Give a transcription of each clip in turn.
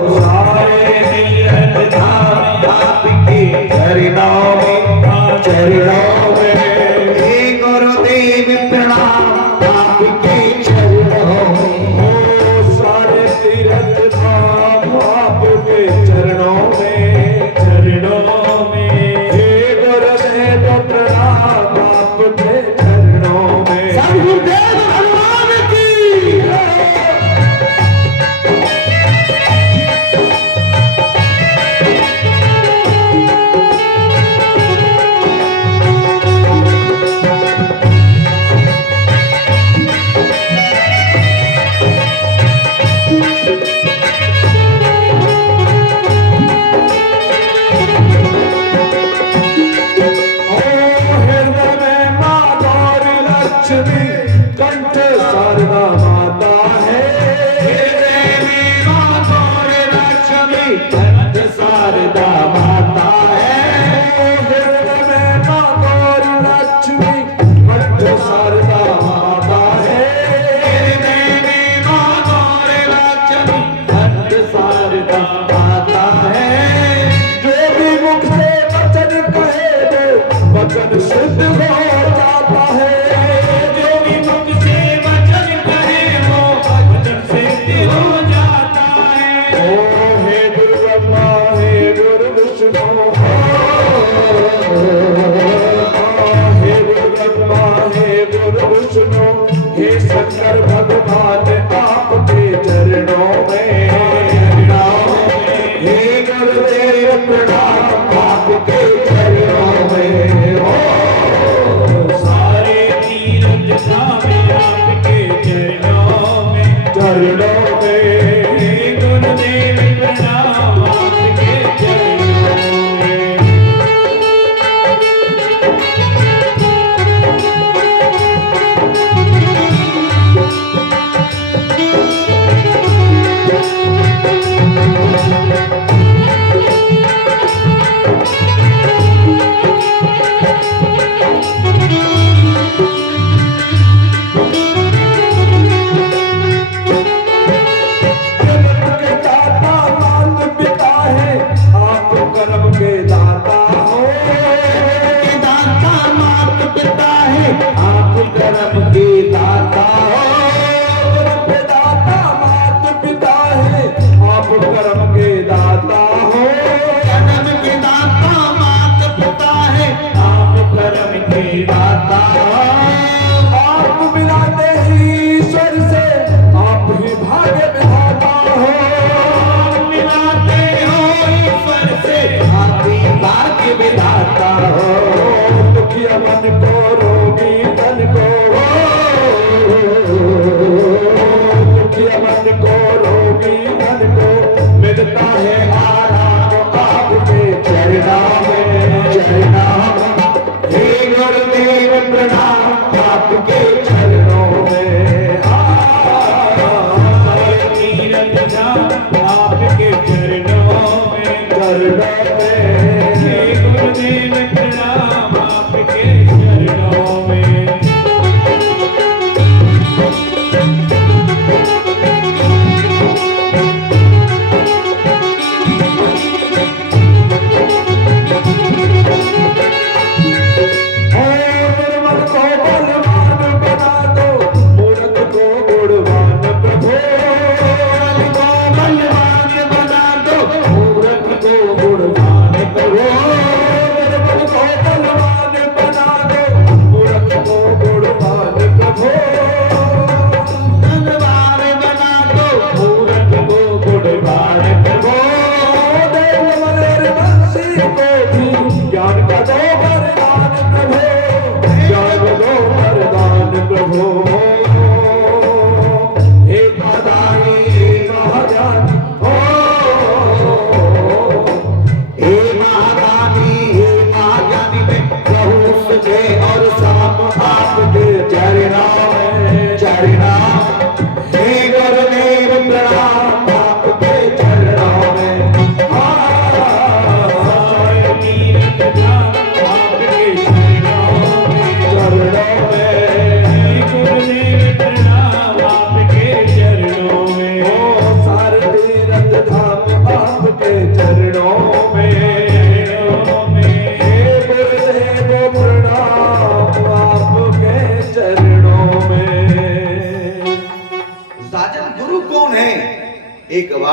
सारे तीरथ धाम आपके चरणों में हे गुरुदेव प्रणाम आपके चरणों में। ओ सारे तीरथ धाम आपके चरणों में हे गुरुदेव प्रणाम आपके चरणों में। सद्गुरुदेव भगवान की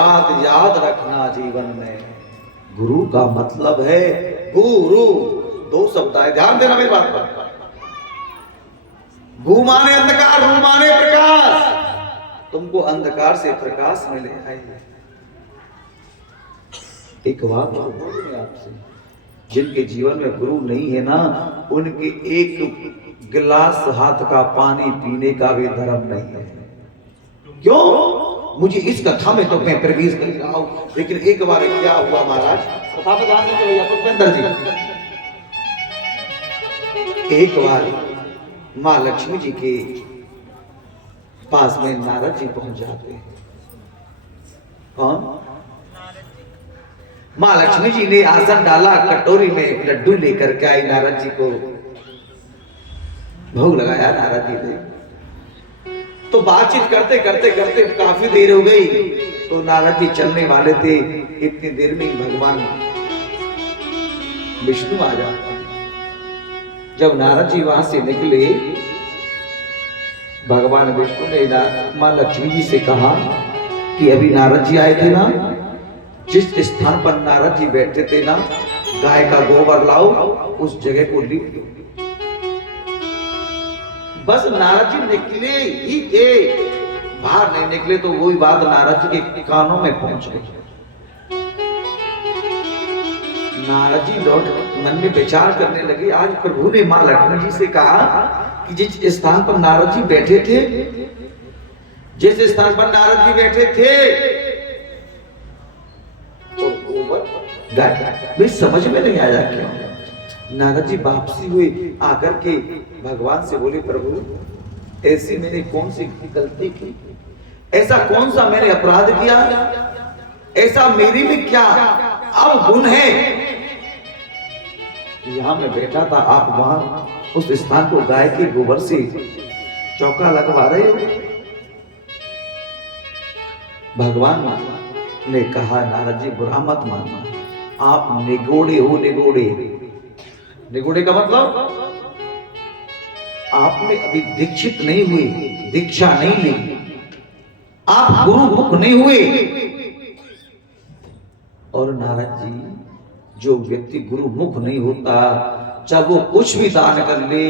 बात याद रखना जीवन में, गुरु का मतलब है गुरु, दो शब्द है, ध्यान देना मेरी बात पर। गु माने अंधकार, रू माने प्रकाश। तुमको अंधकार से प्रकाश में ले आएंगे। एक बात बोलूं आपसे, जिनके जीवन में गुरु नहीं है ना, उनके एक गिलास हाथ का पानी पीने का भी धर्म नहीं है। क्यों? मुझे इस कथा में तो मैं प्रवेश कर रहा हूं, लेकिन एक बार क्या हुआ महाराज, कथा में ध्यान दीजिए भैया पुष्पेंद्र जी। एक बार माँ लक्ष्मी जी के पास में नारद जी पहुंच जाते हैं। कौन? माँ लक्ष्मी जी ने आसन डाला, कटोरी में लड्डू लेकर के आई, नारद जी को भोग लगाया। नारद जी ने तो बातचीत करते करते करते काफी देर हो गई, तो नारद जी चलने वाले थे। इतनी देर में भगवान विष्णु आ जाते। जब नारद जी वहां से निकले, भगवान विष्णु ने मां लक्ष्मी जी से कहा कि अभी नारद जी आए थे ना, जिस स्थान पर नारद जी बैठे थे ना, गाय का गोबर लाओ, उस जगह को लीप दो। बस नारद जी निकले ही थे, बाहर नहीं निकले तो वही बात नारद जी के कानों में पहुंच गई। नारद जी लौट मन में विचार करने लगे, आज प्रभु ने मां लक्ष्मी जी से कहा कि जिस स्थान पर नारद जी बैठे थे, जिस स्थान पर नारद जी बैठे थे, मैं समझ में नहीं आया क्यों। नारद जी वापसी हुए, आकर के भगवान से बोले, प्रभु ऐसी मैंने कौन सी गलती की, ऐसा कौन सा मैंने अपराध किया, ऐसा मेरी में क्या अब गुण है, यहां मैं बैठा था, आप वहां उस स्थान को गाय के गोबर से चौका लगवा रहे हो। भगवान ने कहा, नारद जी बुरा मत मानना, आप निगोड़े हो। निगोड़े, निगोड़े का मतलब आप में अभी दीक्षित नहीं हुए, दीक्षा नहीं ली, आप गुरु मुख नहीं हुए। और नारद जी, जो व्यक्ति गुरु मुख नहीं होता, चाहे वो कुछ भी दान कर ले,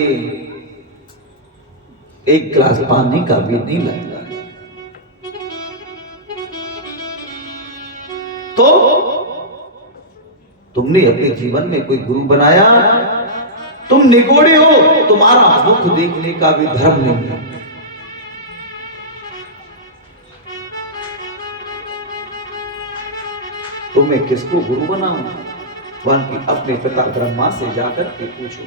एक गिलास पानी का भी नहीं लगता। तो तुमने अपने जीवन में कोई गुरु बनाया, तुम निगोड़े हो, तुम्हारा मुख देखने का भी धर्म नहीं है। तो मैं किसको गुरु बनाऊं? कि अपने पिता ब्रह्मा से जाकर के पूछो।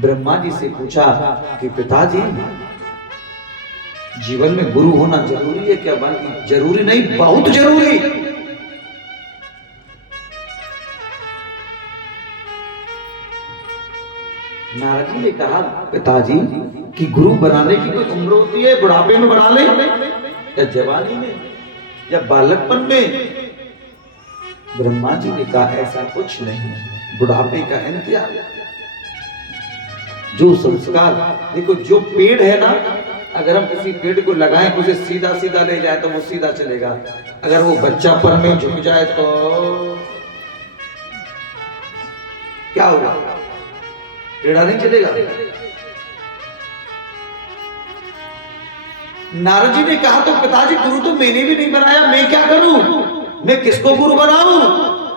ब्रह्मा जी से पूछा कि पिताजी, जीवन में गुरु होना जरूरी है क्या? कि जरूरी नहीं, बहुत जरूरी। नारद जी ने कहा, पिताजी कि गुरु बनाने की कोई उम्र होती है? बुढ़ापे में बना ले या जवानी में या बालकपन में? ब्रह्मा जी ने कहा, ऐसा कुछ नहीं, बुढ़ापे का इंतजार। जो संस्कार, देखो जो पेड़ है ना, अगर हम किसी पेड़ को लगाएं, उसे सीधा सीधा ले जाए तो वो सीधा चलेगा, अगर वो बच्चापन में झुक जाए तो क्या होगा? टेढ़ा नहीं चलेगा। नारद जी ने कहा, तो पिताजी गुरु तो मैंने भी नहीं बनाया, मैं क्या करूं? मैं किसको गुरु बनाऊं?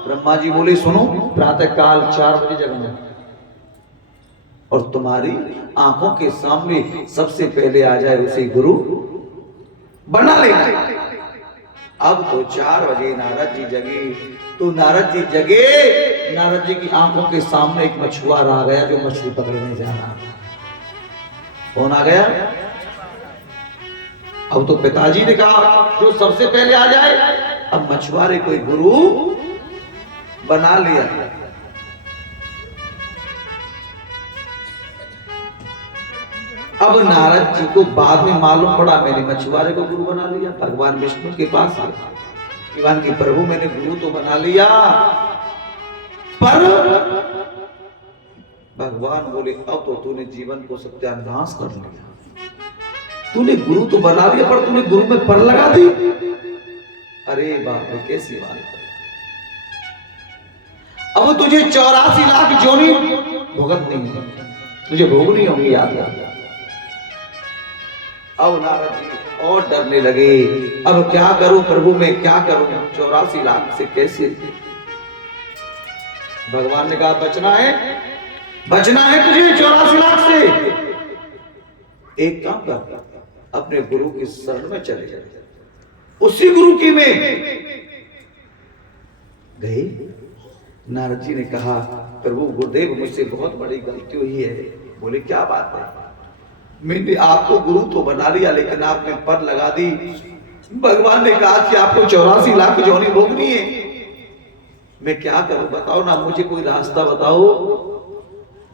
ब्रह्मा जी बोले, सुनो, प्रातः काल 4 बजे जगना और तुम्हारी आंखों के सामने सबसे पहले आ जाए उसे गुरु बना लेना। अब तो 4 बजे नारद जी जगे, तो नारद जी जगे, नारद जी की आंखों के सामने एक मछुआरा आ गया जो मछली पकड़ने जा रहा। कौन आ गया? अब तो पिताजी ने कहा जो सबसे पहले आ जाए। अब मछुआरे कोई गुरु बना लिया। अब नारद जी को बाद में मालूम पड़ा, मैंने मछुआरे को गुरु बना लिया। भगवान विष्णु के पास आए, भगवान की प्रभु मैंने गुरु तो बना लिया, पर भगवान बोले अब तो तूने जीवन को सत्यानाश कर लिया। तूने गुरु तो बना लिया, पर तूने गुरु में पर लगा दी। अरे बाप रे, कैसी बात है। अब तुझे 84 लाख जोनी भुगतनी है, तुझे भोगनी होंगी, याद रख। अब नारद जी और डरने लगे, अब क्या करूं प्रभु, मैं क्या करूं, 84 लाख से कैसे। भगवान ने कहा बचना है, बचना है तुझे 84 लाख से। एक काम कर, अपने गुरु की शरण में चले जा, उसी गुरु की में गए। नारद जी ने कहा प्रभु गुरुदेव, मुझसे बहुत बड़ी गलती हुई है। बोले क्या बात है। मैंने आपको गुरु तो बना लिया, लेकिन आपने पर लगा दी। भगवान ने कहा कि आपको 84 लाख जोनी भोगनी है। मैं क्या करूं, बताओ ना, मुझे कोई रास्ता बताओ।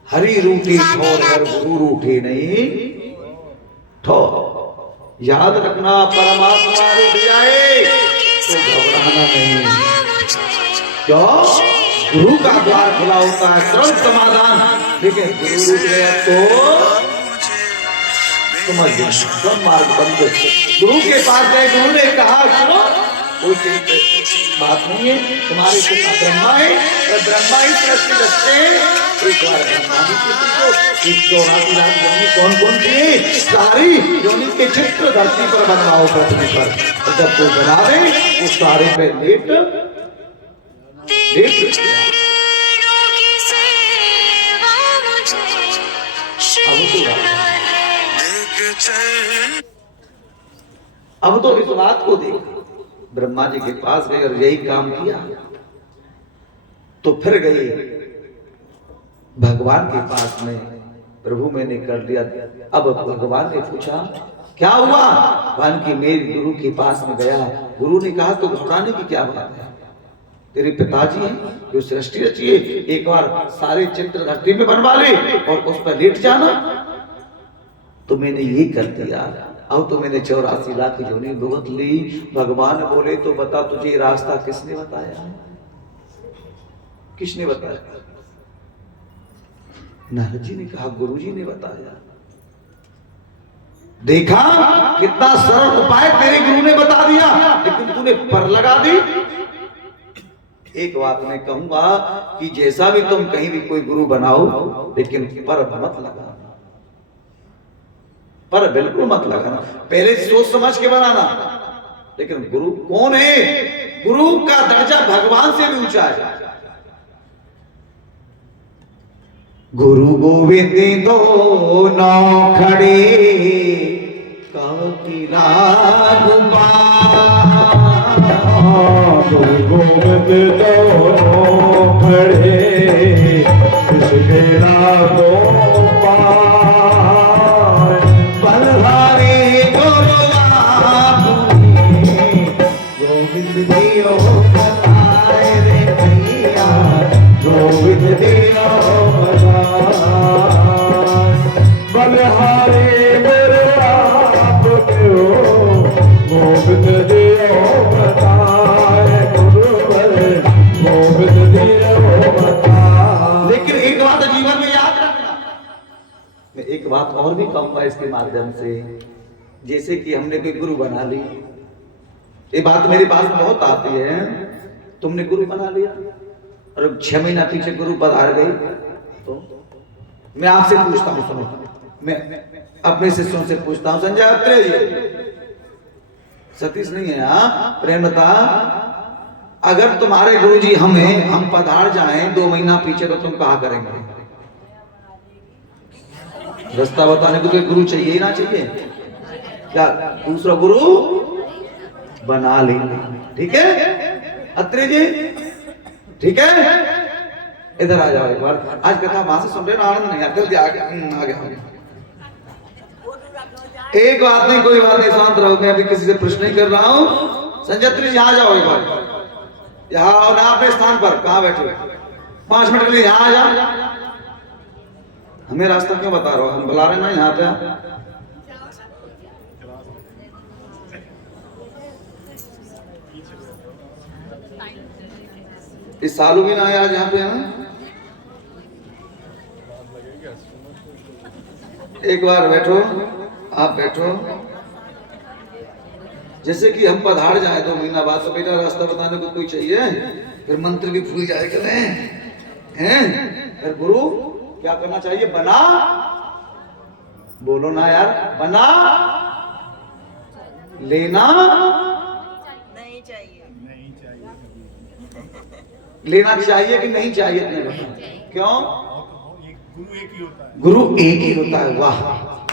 हरि रूठी ठोर हर गुरु रूठे नहीं ठोर। याद रखना, परमात्मा रूठ जाए तो घबराना नहीं। क्यों? गुरु का द्वार खुला होता है, तुरंत समाधान। लेकिन गुरु रूठ गया तो समझ गया, सब मार्ग बंद। गुरु के पास गए, गुरु ने कहा सुनो, कोई बात नहीं है, तुम्हारे पिता ब्रह्मा है और ब्रह्मा ही सृष्टि रचते हैं। एक बार ब्रह्मा जी को पूछो, 84 लाख योनि कौन कौन सी है, सारी योनि के चित्र धरती पर बनवाओ पृथ्वी पर। और जब कोई बना दे वो सारे पे लेट अब तो इस बात को देख, ब्रह्मा जी के पास गए और यही काम किया। तो फिर गए भगवान के पास में, प्रभु मैंने कर दिया। अब भगवान ने पूछा क्या हुआ। भगवान की मेरे गुरु के पास में गया, गुरु ने कहा तो घबराने की क्या बात है, तेरे पिताजी हैं जो सृष्टि रची है, एक बार सारे चित्र धरती में बनवा ले और उस पर लेट जाना। तो मैंने ये कर दिया, अब तो मैंने 84 लाख की जोनी भुगत ली। भगवान बोले तो बता तुझे रास्ता किसने बताया, किसने बताया। नारद जी ने कहा गुरु जी ने बताया। देखा कितना सरल उपाय तेरे गुरु ने बता दिया, लेकिन तूने पर लगा दी। एक बात मैं कहूंगा कि जैसा भी तुम कहीं भी कोई गुरु बनाओ, लेकिन पर मत लगाना, पर बिल्कुल मत लगाना। पहले सोच समझ के बनाना। लेकिन गुरु कौन है, गुरु का दर्जा भगवान से भी ऊंचा है। गुरु गोविंद दोनों खड़े काकिला गुबा, गुरु गोविंद दोनों खड़े किसके नामों पार। बलहारी गुरु आपने गोविंद दियो बताए रे भैया, गोविंद दियो बलहारे मेरे आप क्यों, गोविंद दियो बताए गुरुवर, गोविंद दियो बताए। लेकिन एक बात जीवन में याद रखना, मैं एक बात और भी कहूंगा इसके माध्यम से। जैसे कि हमने कोई गुरु बना ली, ये बात मेरे पास बहुत आती है। तुमने गुरु बना लिया और 6 महीना पीछे गुरु पधार गई, तो मैं आपसे पूछता हूँ, सुनो, मैं अपने शिष्यों से पूछता हूँ, संजय अत्रे सतीश नहीं है, हाँ प्रेमता, अगर तुम्हारे गुरुजी हम पधार जाएं 2 महीना पीछे, तो तुम कहा करेंगे। रास्ता बताने को कोई गुरु चाहिए ही ना चाहिए क्या, दूसरा गुरु बना लेना। ठीक है अत्रे जी, ठीक है, इधर आ जाओ एक बार। आज कथा वहां से सुन रहे ना, आनंद नहीं आता, जल्दी आ गया। एक बात नहीं, कोई बात नहीं, शांत रहो, मैं अभी किसी से प्रश्न नहीं कर रहा हूं। संजय जी यहाँ आ जाओ एक बार, यहाँ आओ ना अपने स्थान पर। कहाँ बैठे, 5 मिनट के लिए यहाँ आ जाओ। हमें रास्ता क्यों बता रहे हो, हम बुला रहे ना यहाँ पे। इस सालू भी ना आया आज यहाँ पे, है ना। एक बार बैठो, आप बैठो। जैसे कि हम पधार जाए 2 महीना बाद तो बेटा रास्ता बताने को कोई चाहिए, फिर मंत्र भी भूल जाए हैं। फिर गुरु क्या करना चाहिए? बना, बोलो ना यार, बना लेना नहीं चाहिए। लेना चाहिए कि नहीं चाहिए? अपने बताओ क्यों? गुरु एक ही होता है। वाह,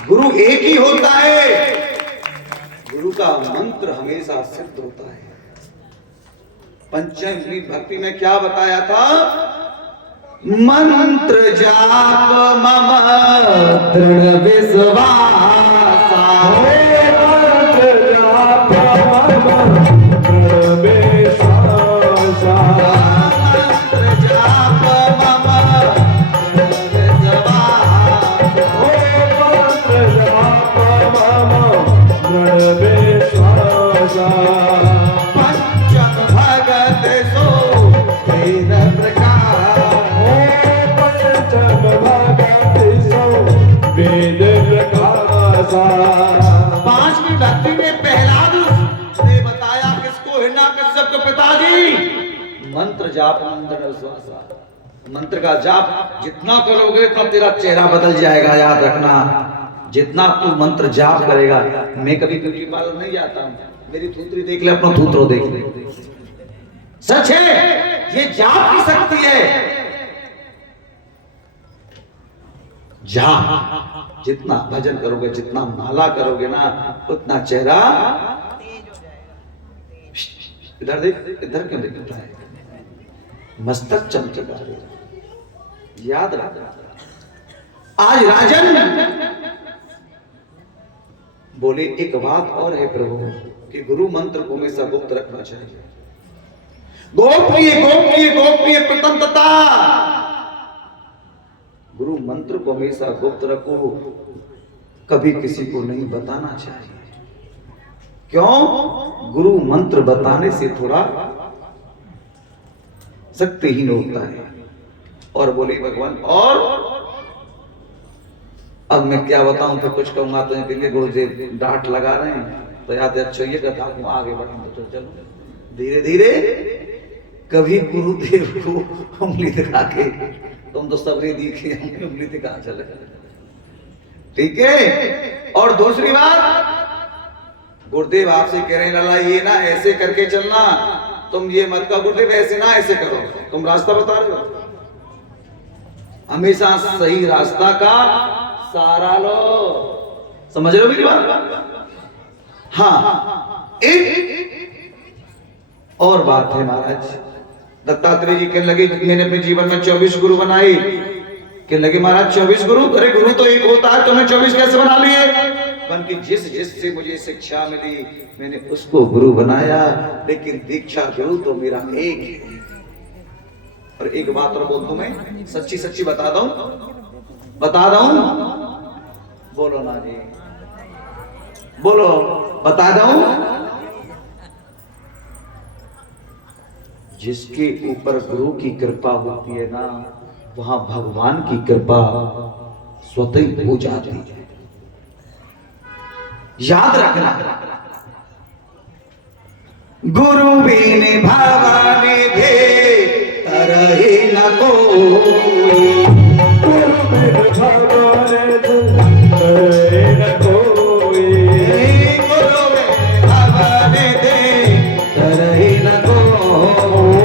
गुरु एक ही होता है। गुरु का मंत्र हमेशा सिद्ध होता है। पंचमी भक्ति में क्या बताया था? मंत्र जाप मम दृढ़ विश्वासा, मंत्र जाप मम दृढ़ विश्वासा, मंत्र जाप मम दृढ़ विश्वासा, मंत्र जाप मम दृढ़ विश्वासा, पंचम भगत सो वेद प्रकाश, पंचम भगत सो वेद प्रकाशा। 5वीं भक्ति में प्रहलाद ने बताया किसको? हिरण्याकश्यप के पिताजी। मंत्र जाप मंत्र विश्वासा, मंत्र का जाप जितना करोगे तब तेरा चेहरा बदल जाएगा। याद रखना, जितना तू मंत्र जाप करेगा। मैं कभी ब्यूटी पार्लर नहीं जाता हूँ, मेरी थूतरी देख ले, अपना थूतरो देख ले। सच है, ये जाप की शक्ति है। जाप जितना भजन करोगे, जितना माला करोगे ना, उतना चेहरा तेज हो जाएगा। इधर देख, इधर क्यों देख रहा है? मस्तक चमचका। याद रखना। आज राजन बोले एक बात और है प्रभु कि गुरु मंत्र को हमेशा गुप्त रखना चाहिए। गोपनीय गोपनीय गोपनीय प्रतंत्रता। गुरु मंत्र को हमेशा गुप्त रखो, कभी किसी को नहीं बताना चाहिए। क्यों? गुरु मंत्र बताने से थोड़ा शक्तिहीन होता है। और बोले भगवान, और अब मैं क्या बताऊं? फिर कुछ कहूंगा तो इनके लिए गुरुदेव डांट लगा रहे हैं, तो याद अच्छा ये कथा को आगे बढ़ेंगे। तो चलो धीरे धीरे, कभी गुरुदेव को उंगली दिखा के, तुम तो सबने दिखे, हमें उंगली दिखा चले, ठीक है। और दूसरी बात, गुरुदेव आपसे कह रहे हैं लाला ये ना ऐसे करके चलना, तुम ये मत करो गुरुदेव ऐसे ना ऐसे करो, तुम रास्ता बता रहे हो। हमेशा सही रास्ता का सहारा लो। समझ रहे हो मेरी बात? हाँ, एक और बात है महाराज। दत्तात्रेय जी कहने लगे मैंने अपने जीवन में 24 गुरु बनाए। कहने लगे महाराज 24 गुरु? अरे गुरु तो एक होता है, तुम्हें 24 कैसे बना लिए? क्योंकि जिस से मुझे शिक्षा मिली मैंने उसको गुरु बनाया, लेकिन दीक्षा गुरु तो मेरा एक है। और एक बात और बोल दूं, मैं सच्ची सच्ची बता दूं, बोलो ना जी, बोलो, बता दूं। जिसके ऊपर गुरु की कृपा होती है ना, वहां भगवान की कृपा स्वतः ही हो जाती है। याद रखना, गुरु बिन भवानी दे तरही न कोई, गुरु बिन भगवान तरही न कोई, गुरु बिन भवानी दे तरही न कोई,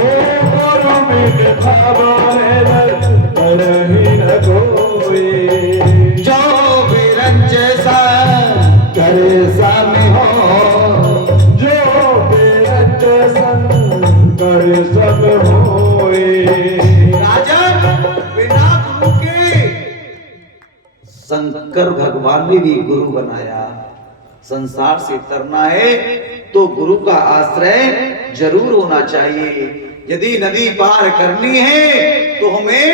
गुरु बिन भगवान तरही न कोई। जो बिरंज सा करे सम हो, जो बेरंज संकर सब होए। राजन बिना गुरु के शंकर भगवान ने भी गुरु बनाया। संसार से तरना है तो गुरु का आश्रय जरूर होना चाहिए। यदि नदी पार करनी है तो हमें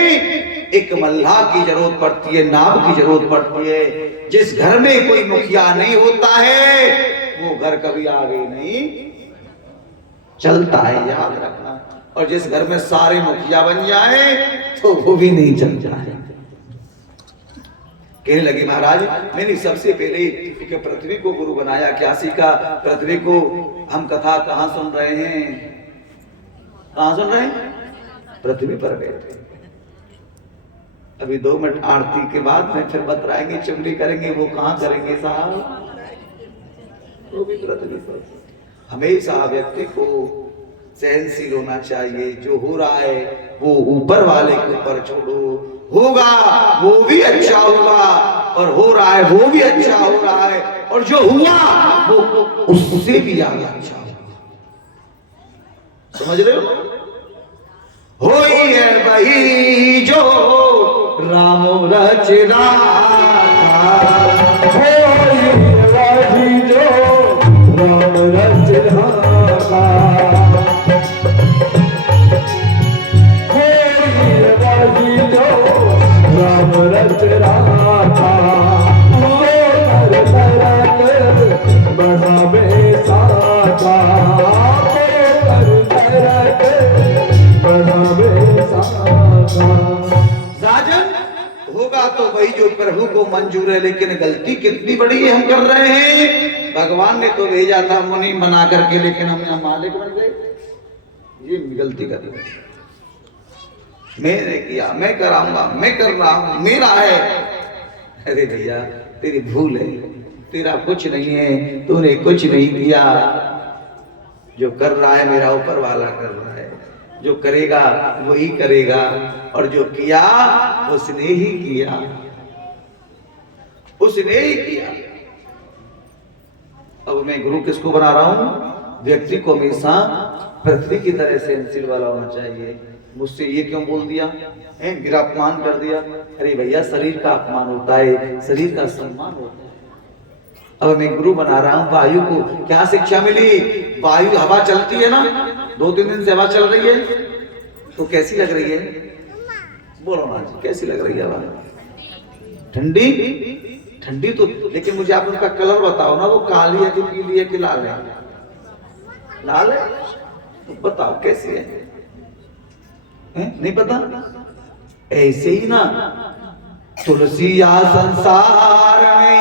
एक मल्लाह की जरूरत पड़ती है, नाव की जरूरत पड़ती है। जिस घर में कोई मुखिया नहीं होता है वो घर कभी आगे नहीं चलता है, याद रखना। और जिस घर में सारे मुखिया बन जाए तो वो भी नहीं चलता है। कहने लगे महाराज मैंने सबसे पहले कि पृथ्वी को गुरु बनाया, क्या सीखा? पृथ्वी को हम कथा कहाँ सुन रहे हैं? कहाँ सुन रहे हैं? पृथ्वी पर बैठे। अभी 2 मिनट आरती के बाद में फिर बतराएंगे, चुगली करेंगे, वो कहाँ करेंगे साहब? वो भी पृथ्वी पर। हमेशा व्यक्ति को सहनशील होना चाहिए। जो हो रहा है वो ऊपर वाले के ऊपर छोड़ो, होगा वो भी अच्छा होगा, और हो रहा है वो भी अच्छा हो रहा है, और जो हुआ वो उससे भी ज्यादा अच्छा होगा। समझ रहे हो? होई है वही जो राम रच रहा, होई वही जो राम रच रहा, होई वही जो राम रच रहा था। वो कर कर बढ़ावे साथा, वो कर कर बढ़ावे साथा। राजन होगा तो वही जो प्रभु को मंजूर है, लेकिन गलती कितनी बड़ी है हम कर रहे हैं। भगवान ने तो भेजा था मुनि बना करके, लेकिन हम यहाँ मालिक बन गए। ये गलती कर दी। मैंने किया, मैं कराऊंगा, मैं कर रहा हूं, मेरा है। अरे भैया तेरी भूल है, तेरा कुछ नहीं है, तूने कुछ नहीं किया। जो कर रहा है मेरा ऊपर वाला कर रहा है, जो करेगा वही करेगा, और जो किया उसने ही किया, उसने ही किया। अब मैं गुरु किसको बना रहा हूं? व्यक्ति को हमेशा पृथ्वी की तरह सहनशील वाला होना चाहिए। मुझसे ये क्यों बोल दिया है, मेरा अपमान कर दिया? अरे भैया शरीर का अपमान होता है, शरीर का सम्मान होता है। अब मैं गुरु बना रहा हूं। वायु को क्या शिक्षा मिली? वायु हवा चलती है ना, 2-3 दिन से हवा चल रही है, तो कैसी लग रही है? बोलो ना जी, कैसी लग रही है हवा? ठंडी ठंडी तो, लेकिन मुझे आप उनका कलर बताओ ना, वो काली है कि पीली है कि लाल है? लाल है, तो बताओ कैसी है? नहीं पता? ऐसे ही ना तुलसी या संसार में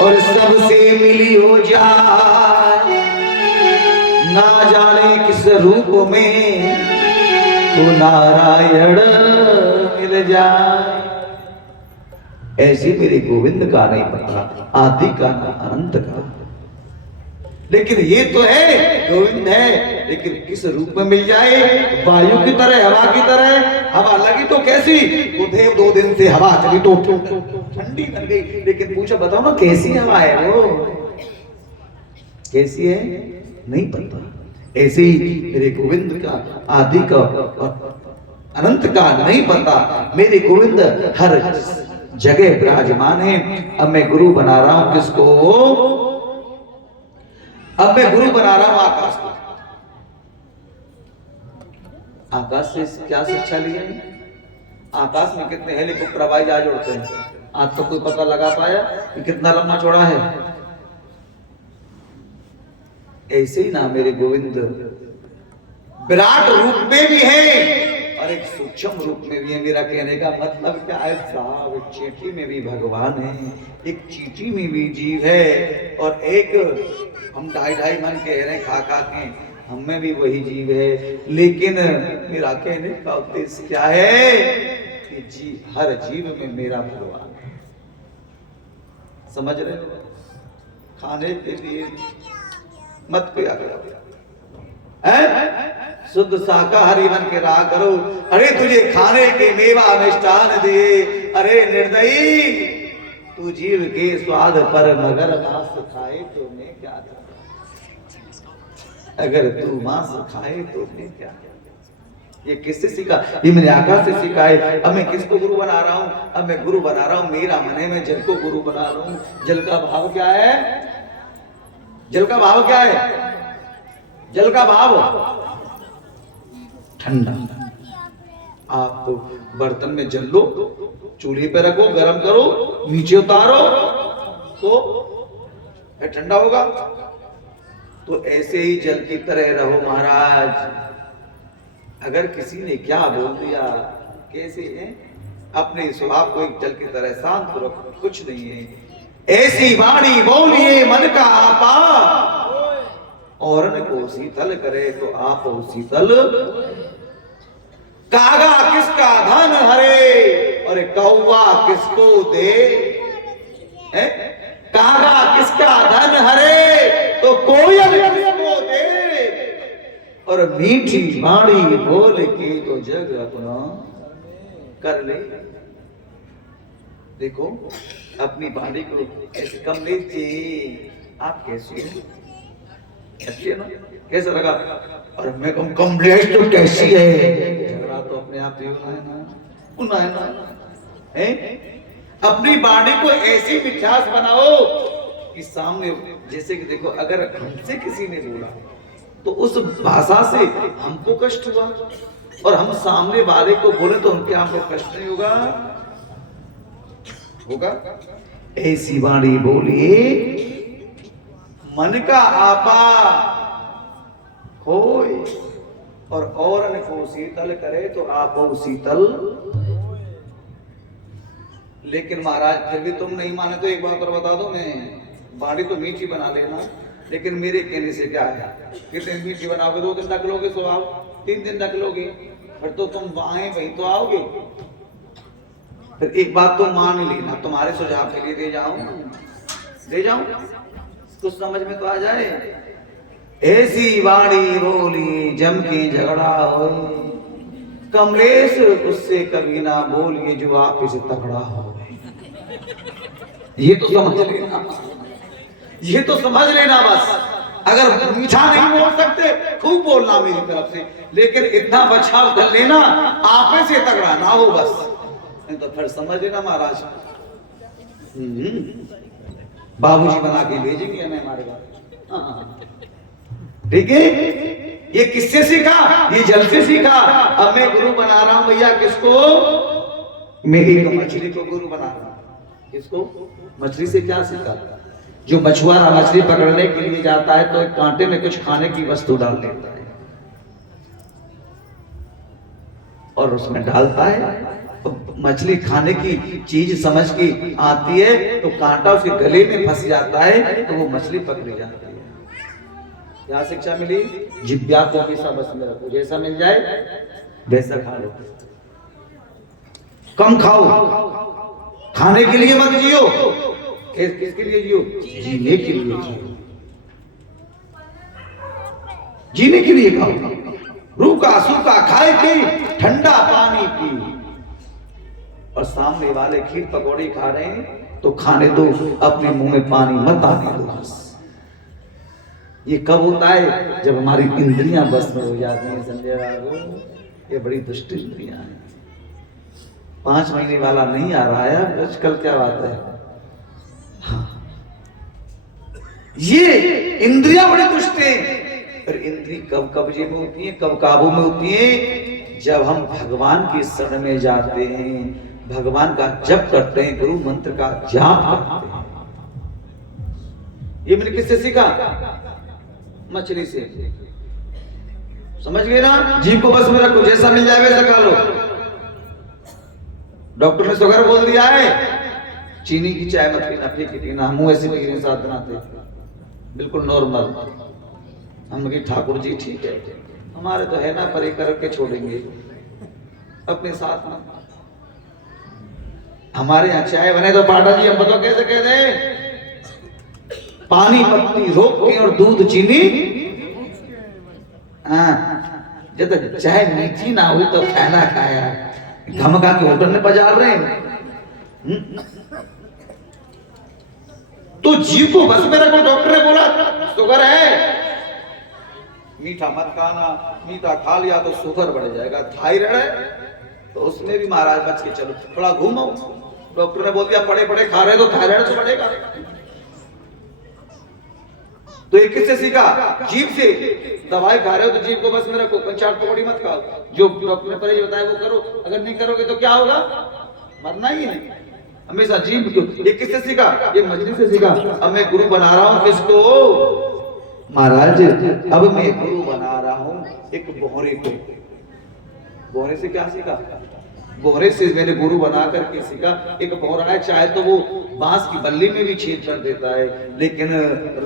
और सबसे मिली हो जाए, ना जाने किस रूप में तो नारायण मिल जाए। ऐसे मेरे गोविंद का नहीं पता, आदि का ना अनंत का। लेकिन ये तो है गोविंद है, लेकिन किस रूप में मिल जाए? वायु की तरह, हवा की तरह। हवा लगी तो कैसी? वो देव 2 दिन से हवा चली तो ठंडी लग गई, लेकिन पूछा बताओ ना कैसी हवा है वो? कैसी है नहीं पता। ऐसे ही मेरे गोविंद का आदि का अनंत का नहीं पता। मेरे गोविंद हर जगह विराजमान है। अब मैं गुरु बना रहा हूं किसको? अब मैं गुरु बना रहा हूं आकाश को। आकाश से क्या शिक्षा ली है? आकाश में कितने हेलीकॉप्टर हवाई जहाज उड़ते हैं, आज तक कोई पता लगा पाया कि कितना लंबा चौड़ा है? ऐसे ही ना मेरे गोविंद विराट रूप में भी है और एक सूक्ष्म रूप में भी है। मेरा कहने का मतलब क्या है साहब? एक चींटी में भी भगवान है, एक चींटी में भी जीव है, और एक हम 2.5 मन कह रहे हैं खा खा के, हम में भी वही जीव है। लेकिन मेरा कहने का उद्देश्य क्या है कि हर जीव में मेरा भगवान है। समझ रहे हो? खाने के लिए मत पिया करो, शुद्ध शाकाहारी बन के रहा करो। अरे तुझे खाने के मेवा मिष्ठान दिए, अरे निर्दयी तू जीव के स्वाद पर मगर मांस खाए तो मैं क्या करूं? अगर तू मांस खाए तो मैं क्या करूं? ये किससे सीखा? ये मैंने आकाश से सीखा है। अब मैं किसको गुरु बना रहा हूं? अब मैं गुरु बना रहा हूं मेरा मन है, मैं जल को गुरु बना रहा हूं। जल का भाव क्या है? जल का भाव क्या है? जल का भाव ठंडा। आप बर्तन में जल लो, चूल्हे पे रखो, गरम करो, नीचे उतारो तो ठंडा होगा। तो ऐसे ही जल की तरह रहो महाराज। अगर किसी ने क्या बोल दिया, कैसे है अपने स्वभाव को एक जल की तरह शांत रखो, कुछ नहीं है। ऐसी वाणी बोलिए मन का आपा, औरन को शीतल करे तो आप हो शीतल। कागा किसका धन हरे और कौवा किसको दे, है? कागा किसका धन हरे तो कोयल किसको दे, और मीठी वाणी बोल के तो जग अपना कर ले। देखो अपनी वाणी को ऐसे कमलेश जी आप कैसे हो, अच्छी है ना, कैसा लगा? और मैं कहूँ कमलेश तो कैसी है, झगड़ा तो अपने आप ही होना है ना, है? अपनी वाणी को ऐसी मिठास बनाओ कि सामने, जैसे कि देखो अगर हमसे किसी ने बोला तो उस भाषा से हमको कष्ट हुआ और हम सामने वाले को बोले तो उनके हमको कष्ट नहीं होगा, होगा? ऐसी वाणी बोलिए मन का आपा होय, और औरन को शीतल करे तो आप हो शीतल। लेकिन महाराज फिर भी तुम नहीं माने तो एक बात और बता दो, मैं वाणी तो मीठी बना लेना, लेकिन मेरे कहने से क्या है, कितनी मीठी बनाओगे? 2 दिन तक लोगे स्वभाव, 3 दिन तक लोगे, फिर तो तुम वहां वहीं तो आओगे। फिर एक बात तो मान लेना, तुम्हारे सुझाव के लिए दे जाऊं, कुछ समझ में तो आ जाए। ऐसी वाणी बोली जम के झगड़ा हो, कमलेश उससे कभी ना बोलिए जो आप इसे तगड़ा हो। ये तो समझ लेना, ये तो समझ लेना बस। अगर मीठा नहीं बोल सकते खूब बोलना मेरी तरफ से, लेकिन इतना बचाव कर लेना आप से तगड़ा ना हो बस, नहीं तो फिर समझ लेना महाराज बाबूजी बना के भेजेंगे हमें हमारे घर। ठीक है, ये किससे सीखा? ये जल से सीखा। अब मैं गुरु बना रहा हूं भैया किसको? मैं एक मछली को गुरु बना रहा हूं। किसको? मछली से क्या सीखा? जो मछुआरा मछली पकड़ने के लिए जाता है तो एक कांटे में कुछ खाने की वस्तु डाल देता है और उसमें डालता है, तो मछली खाने की चीज समझ के आती है तो कांटा उसके गले में फंस जाता है तो वो मछली पकड़ी जाती है। क्या शिक्षा मिली? जिज्ञा को हमेशा बस में रखो, जैसा मिल जाए वैसा खा लो, कम खाओ, खाने के लिए मत जियो। किसके लिए जियो? जीने के लिए जियो, जीने के लिए खाओ। रूखा सूखा खाए पी, ठंडा पानी पी, और सामने वाले खीर पकौड़ी खा रहे हैं तो खाने दो, अपने मुंह में पानी मत आने दो बस। ये कब होता है? जब हमारी इंद्रियां बस में हो जाती हैं संजय बाबू। ये बड़ी दुष्ट इंद्रियां हैं। 5 महीने वाला नहीं आ रहा है आजकल, क्या बात है? हाँ, ये इंद्रियां बड़ी दुष्ट हैं। पर इंद्री कब कब्जे में होती है, कब काबू में होती है? जब हम भगवान की शरण में जाते हैं, भगवान का जप करते हैं, गुरु मंत्र का जाप करते हैं। ये मैंने किससे सीखा? मछली से। समझ गए ना? जीभ को बस में रखो, जैसा मिल जाए वैसा खा लो। डॉक्टर ने शुगर बोल दिया है, चीनी की चाय मत पीना, फीकी पीना। मुंह ऐसे पीने साथ बनाते, बिल्कुल नॉर्मल। हम कहे ठाकुर जी ठीक है, हमारे तो है ना, परे करके छोड़ेंगे अपने साथ में। हमारे यहाँ चाय बने तो पाटा जी हम बताओ कैसे कह दें? पानी पत्ती रोक के और दूध चीनी। जब तक चाय मीठी ना हुई तो खाना खाया, धमका के होटल में बजा रहे हैं। तो जीव को बस में रखो। डॉक्टर ने बोला शुगर है, मीठा मत खाना, मीठा खा लिया तो शुगर बढ़ जाएगा। थायराइड है तो उसमें भी महाराज बच के चलो, थोड़ा घूमो। डॉक्टर ने बोल दिया पड़े पड़े खा रहे तो थायराइड तो बढ़ेगा। तो ये किससे सीखा? जीभ से। दवाई खा रहे हो तो जीभ को बस में रखो, कंचाट पकौड़ी मत खाओ। जो डॉक्टर ने परहेज बताया वो करो, अगर नहीं करोगे तो क्या होगा? मरना ही है। हमेशा जीभ को। ये किससे सीखा? ये मछली से सीखा। अब मैं गुरु बना रहा हूं किसको? महाराज अब मैं गुरु बना रहा हूं एक बोहरे को। बोहरे से क्या सीखा? बोहरे से मैंने गुरु बना करके सीखा। एक बोहरा है, चाहे तो वो बांस की बल्ली में भी छेद कर देता है, लेकिन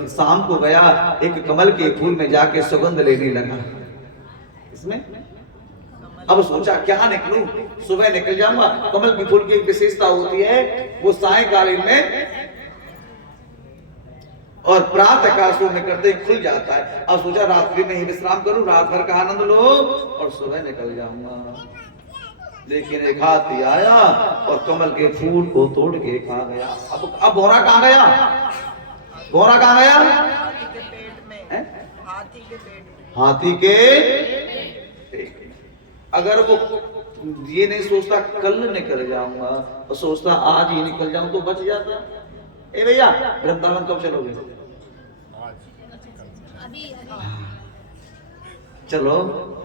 शाम को गया एक कमल के फूल में जाके सुगंध लेने लगा। इसमें अब सोचा क्या निकलूं, सुबह निकल जाऊंगा। कमल की फूल की एक विशेषता होती है, वो सायकालीन में और प्रातः काल सूर्य निकलते ही खुल जाता है। अब सोचा रात्रि में ही विश्राम करूं, रात भर का आनंद लो और सुबह निकल जाऊंगा। लेकिन एक हाथी आया और कमल के फूल को तोड़ के खा गया। अब बोरा कहाँ गया? बोरा कहाँ गया? हाथी के पेट में। है? हाथी के पेट में। हाथी के, अगर वो ये नहीं सोचता कल निकल जाऊंगा और सोचता आज ही निकल जाऊं तो बच जाता। ए भैया, वृंदावन कब चलोगे? चलो,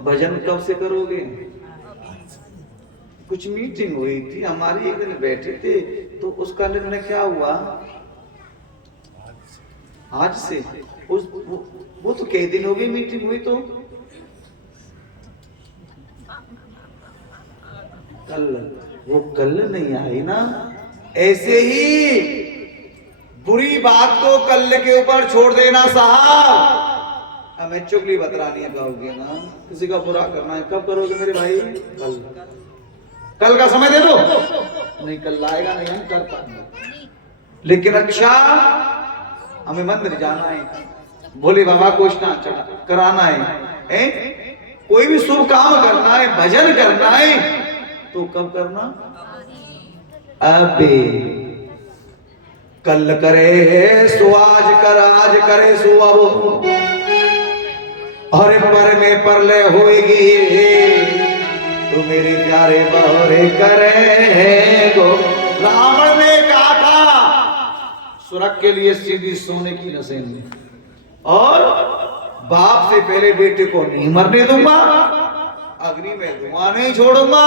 भजन कब से करोगे? कुछ मीटिंग हुई थी हमारी, एक दिन बैठे थे तो उसका निर्णय क्या हुआ? आज से। वो तो कई दिन हो गई मीटिंग हुई तो कल, वो कल नहीं आई ना। ऐसे ही बुरी बात को कल के ऊपर छोड़ देना साहब। हमें चुगली बतरानी गाओगे ना, किसी का बुरा करना है, कब करोगे मेरे भाई? कल का समय दे दो। नहीं कल आएगा, नहीं हम कर पाएंगे। लेकिन अच्छा, हमें मंदिर जाना है, भोले बाबा को स्नान चढ़ा कराना है, कोई भी शुभ काम करना है, भजन करना है, तो कब करना? अबे कल करे सो आज कर, आज करे सो अब, और पर में परले होएगी तो मेरे प्यारे बहुरे करेगो। रावण ने कहा था सुरग के लिए सीधी सोने की नसें, और बाप से पहले बेटे को नहीं मरने दूंगा, अग्नि में धुआं नहीं छोड़ूंगा।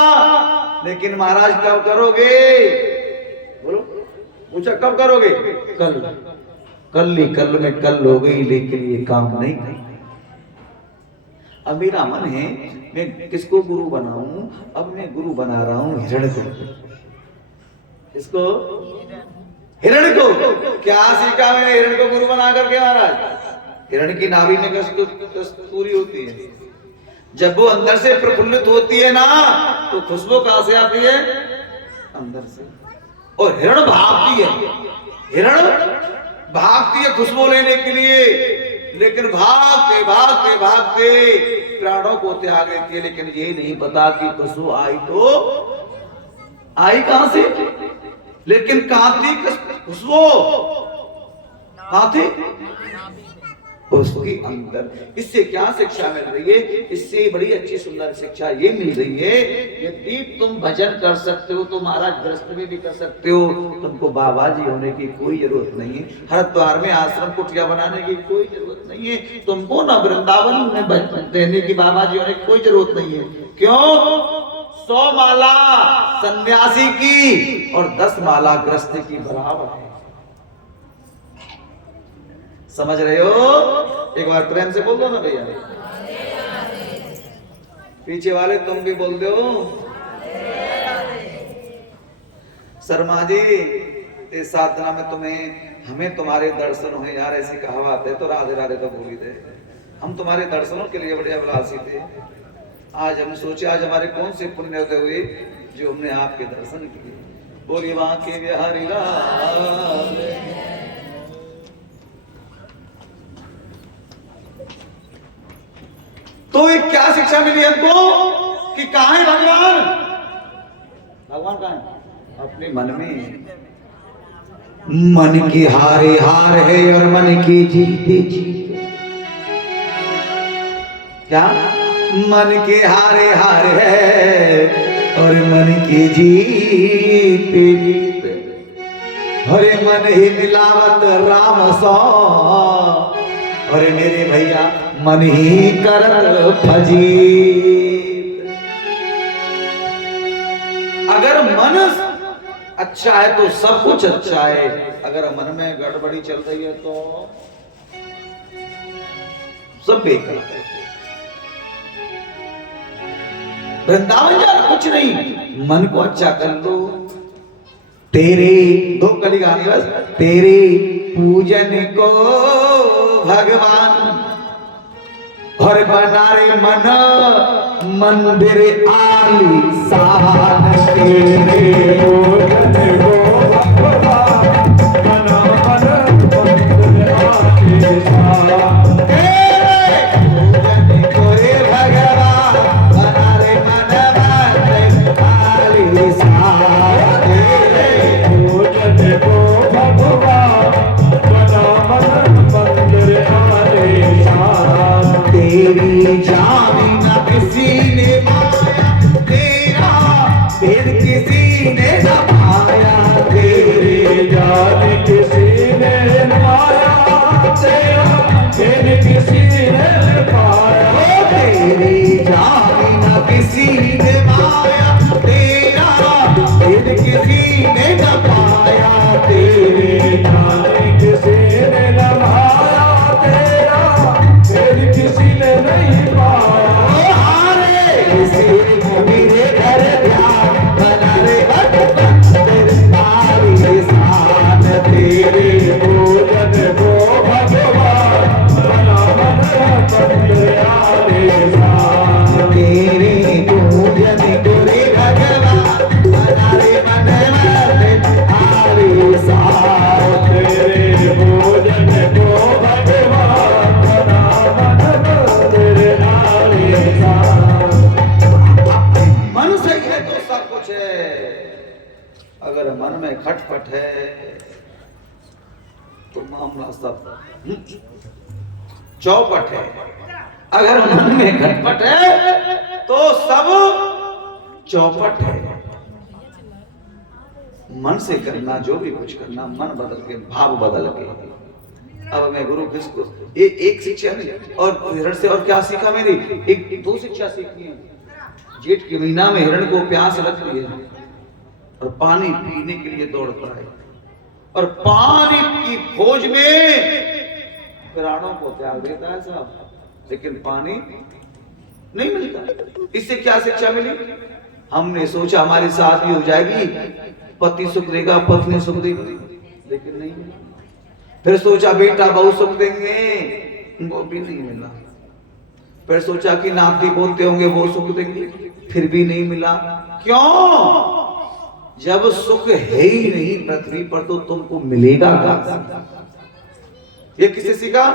लेकिन महाराज कब करोगे? बोलो, पूछा कब करोगे? कल। कल ही कल में कल हो गई, लेकिन ये काम नहीं करी। अब मेरा मन है मैं किसको गुरु बनाऊं? अब मैं गुरु बना रहा हूं हिरण को। इसको हिरण को क्या सीखा मैंने हिरण को गुरु बना करके महाराज? हिरण की नाभि में कस्तूरी होती है, जब वो अंदर से प्रफुल्लित होती है ना तो खुशबू कहां से आती है? अंदर से। और हिरण भागती है, हिरण भागती है खुशबू लेने के लिए, लेकिन भागते भागते भागते प्राणों को त्याग देती है। लेकिन ये नहीं पता कि खुशबू आई तो आई कहां से, लेकिन कहां थी खुशबू? कहां थी? उसके अंदर। इससे क्या शिक्षा मिल रही है? इससे बड़ी अच्छी सुंदर शिक्षा ये मिल रही है, यदि तुम भजन कर सकते हो तो महाराज गृहस्थ में भी कर सकते हो, तुमको बाबा जी होने की कोई जरूरत नहीं है, हरिद्वार में आश्रम कुटिया बनाने की कोई जरूरत नहीं है, तुमको ना वृंदावन में रहने की बाबा जी होने की कोई जरूरत नहीं है। क्यों? 100 माला सन्यासी की और 10 माला गृहस्थ की बराबर है। समझ रहे हो? एक बार प्रेम से बोल दो ना भैया। पीछे वाले तुम भी बोल दो। शर्मा जी, इस साधना में तुम्हें हमें तुम्हारे दर्शन हुए यार, ऐसी कहावत है तो राधे राधे तो बोली दे। हम तुम्हारे दर्शनों के लिए बड़े अभिलाषी थे। आज हम सोचे आज हमारे कौन से पुण्य होते हुए जो हमने आपके दर्शन किए। बोलिए वहां के बिहारी लाल। तो एक क्या शिक्षा मिली हमको कि कहां है भगवान? भगवान कहां है? अपने मन में। मन की हारे हार है और मन की जीते जीत। क्या? मन के हारे हार है और मन की जीते जीत। हरे मन ही मिलावत राम सौ, अरे मेरे भैया मन ही करत फजीत। अगर मन अच्छा है तो सब कुछ अच्छा है, अगर मन में गड़बड़ी चल रही है तो सब बेकार है। वृंदावन जाना कुछ नहीं, मन को अच्छा कर लो। तेरे दो कली गाने बस, तेरे पूजन को भगवान और बना रे मन मंदिर आलीशान। तेरे पूजन को भगवान बना मन मंदिर आलीशान। तेरे पूजन को रे भगवान बना रे मन मंदिर आलीशान। पूजन को भगवान बना मन मंदिर आलीशान। तेरी जानी न किसी ने माया, तेरा फिर किसी ने न पाया। तेरी जान किसी ने माया, तेरा फिर किसी ने पाया। तेरी जानी न किसी ने माया, तेरा फिर किसी ने न पाया। तेरी जान किसी ने न माया, तेरा फिर किसी ने नहीं पाया। हारे किसी मेरे घर ध्यान बना रे भगवान तेरे आलीशान। तेरे पूजन को भगवान बना मन मंदिर आलीशान। तेरे पूजन को रे भगवान बना रे मन मंदिर आलीशान। तेरे पूजन को भगवान बना मन मंदिर आलीशान। मन सही है तो सब कुछ है, अगर मन में खटपट है तो मामला सब चौपट है। अगर मन में खटपट है तो सब चौपट है। मन से करना जो भी कुछ करना, मन बदल के, भाव बदल के। अब मैं गुरु किसको एक शिक्षा नहीं, और हिरण से और क्या सीखा मेरी, एक दो शिक्षा सीखी है। जेठ के महीना में हिरण को प्यास लगती है और पानी पीने के लिए दौड़ता है, और पानी की खोज में प्राणों को त्याग देता है साहब, लेकिन पानी नहीं मिलता। इससे क्या शिक्षा मिली? हमने सोचा हमारी शादी हो जाएगी, पति सुख देगा, पत्नी सुख देगी, लेकिन नहीं मिला। फिर सोचा बेटा बहू सुख देंगे, वो भी नहीं मिला। फिर सोचा कि नाती पोते होंगे, वो सुख देंगे, फिर भी नहीं मिला। क्यों? जब सुख है ही नहीं पृथ्वी पर तो तुमको मिलेगा क्या? ये किसे सीखा?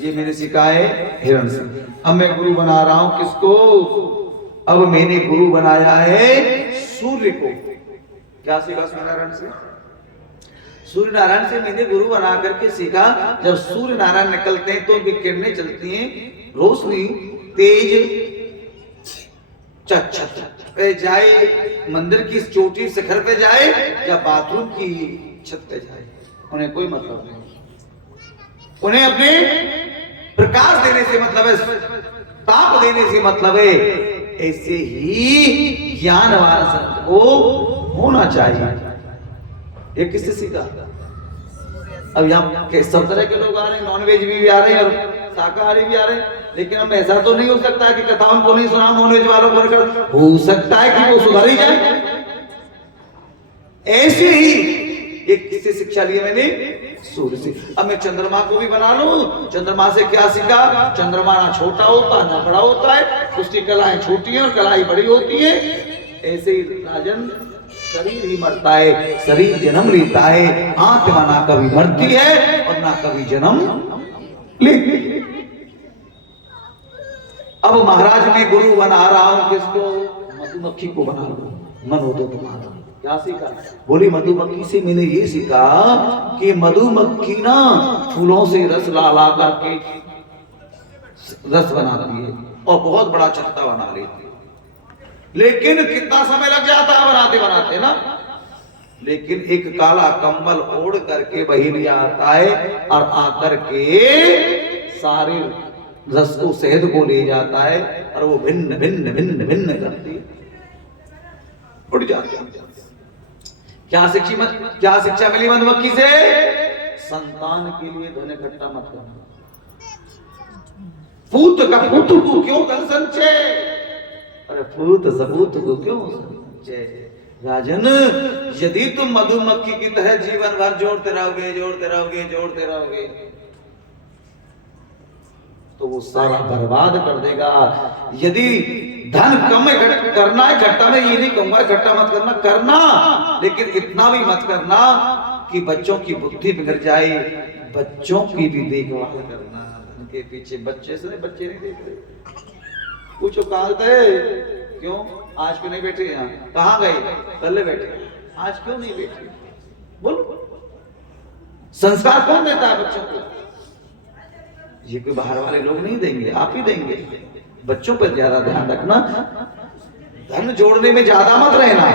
ये मैंने सीखा है हिरण से। अब मैं गुरु बना रहा हूं किसको? अब मैंने गुरु बनाया है सूर्य को। क्या सीखा सूर्य नारायण से? सूर्य नारायण से मैंने गुरु बना करके सीखा, जब सूर्य नारायण निकलते हैं तो उनकी किरणें चलती हैं, रोशनी तेज पे जाए, मंदिर की चोटी शिखर पे जाए या बाथरूम की छत पे जाए, उन्हें कोई मतलब नहीं। उन्हें अपने प्रकाश देने से मतलब है, ताप देने से मतलब है। ऐसे ही ज्ञानवान संत को होना चाहिए। ये किससे सीखा? अब यहाँ सब तरह के लोग आ रहे हैं, नॉनवेज भी आ रहे हैं और शाकाहारी भी आ रहे हैं, लेकिन अब ऐसा तो नहीं हो सकता है कि कथाओं को नहीं सुना नॉनवेज वालों को। हो सकता है कि वो सुधर ही जाए। ऐसे ही एक किससे शिक्षा ली मैंने? सूर्य से। अब मैं चंद्रमा को भी बना लूं। चंद्रमा से क्या सीखा? चंद्रमा ना छोटा होता ना बड़ा होता है, उसकी कलाएं छोटी हैं और कलाई बड़ी होती है। ऐसे ही राजन शरीर ही मरता है, शरीर जन्म लेता है, आत्मा ना कभी मरती है और ना कभी जन्म लेती है। अब महाराज मैं गुरु बना रहा हूं किसको? मधुमक्खी को बना लो, मन हो तो तुम्हारा। क्या सीखा? बोली मधुमक्खी से मैंने ये सीखा कि मधुमक्खी ना फूलों से रस ला ला करके रस बनाती है और बहुत बड़ा छत्ता बना लेती है, लेकिन कितना समय लग जाता है बनाते बनाते ना। लेकिन एक काला कंबल ओढ़ करके वही भी आता है और आकर के सारे रस को शहद को ले जाता है और वो भिन्न भिन्न भिन्न भिन्न करती उड़ जाती है। क्या शिक्षा मिली मधुमक्खी से? संतान के लिए धन इकट्ठा मत करना। पूत का पुत्र को क्यों धन संचय? अरे पूत सपूत को क्यों जय राजन, यदि तुम मधुमक्खी की तरह जीवन भर जोड़ते रहोगे तो वो सारा बर्बाद कर देगा। यदि धन कम करना है, इकट्ठा में ये नहीं कहूंगा इकट्ठा मत करना, लेकिन इतना भी मत करना कि बच्चों की बुद्धि बिगड़ जाए। बच्चों की भी देखभाल करना। धन के पीछे बच्चे नहीं देख रहे। पूछो कहाँ गए, क्यों आज क्यों नहीं बैठे यहाँ, कहाँ गए, पहले बैठे, आज क्यों नहीं बैठे, बोलो। संस्कार कौन देता है बच्चों को? ये कोई बाहर वाले लोग नहीं देंगे, आप ही देंगे। बच्चों पर ज्यादा ध्यान रखना। धन जोड़ने में ज्यादा मत रहना।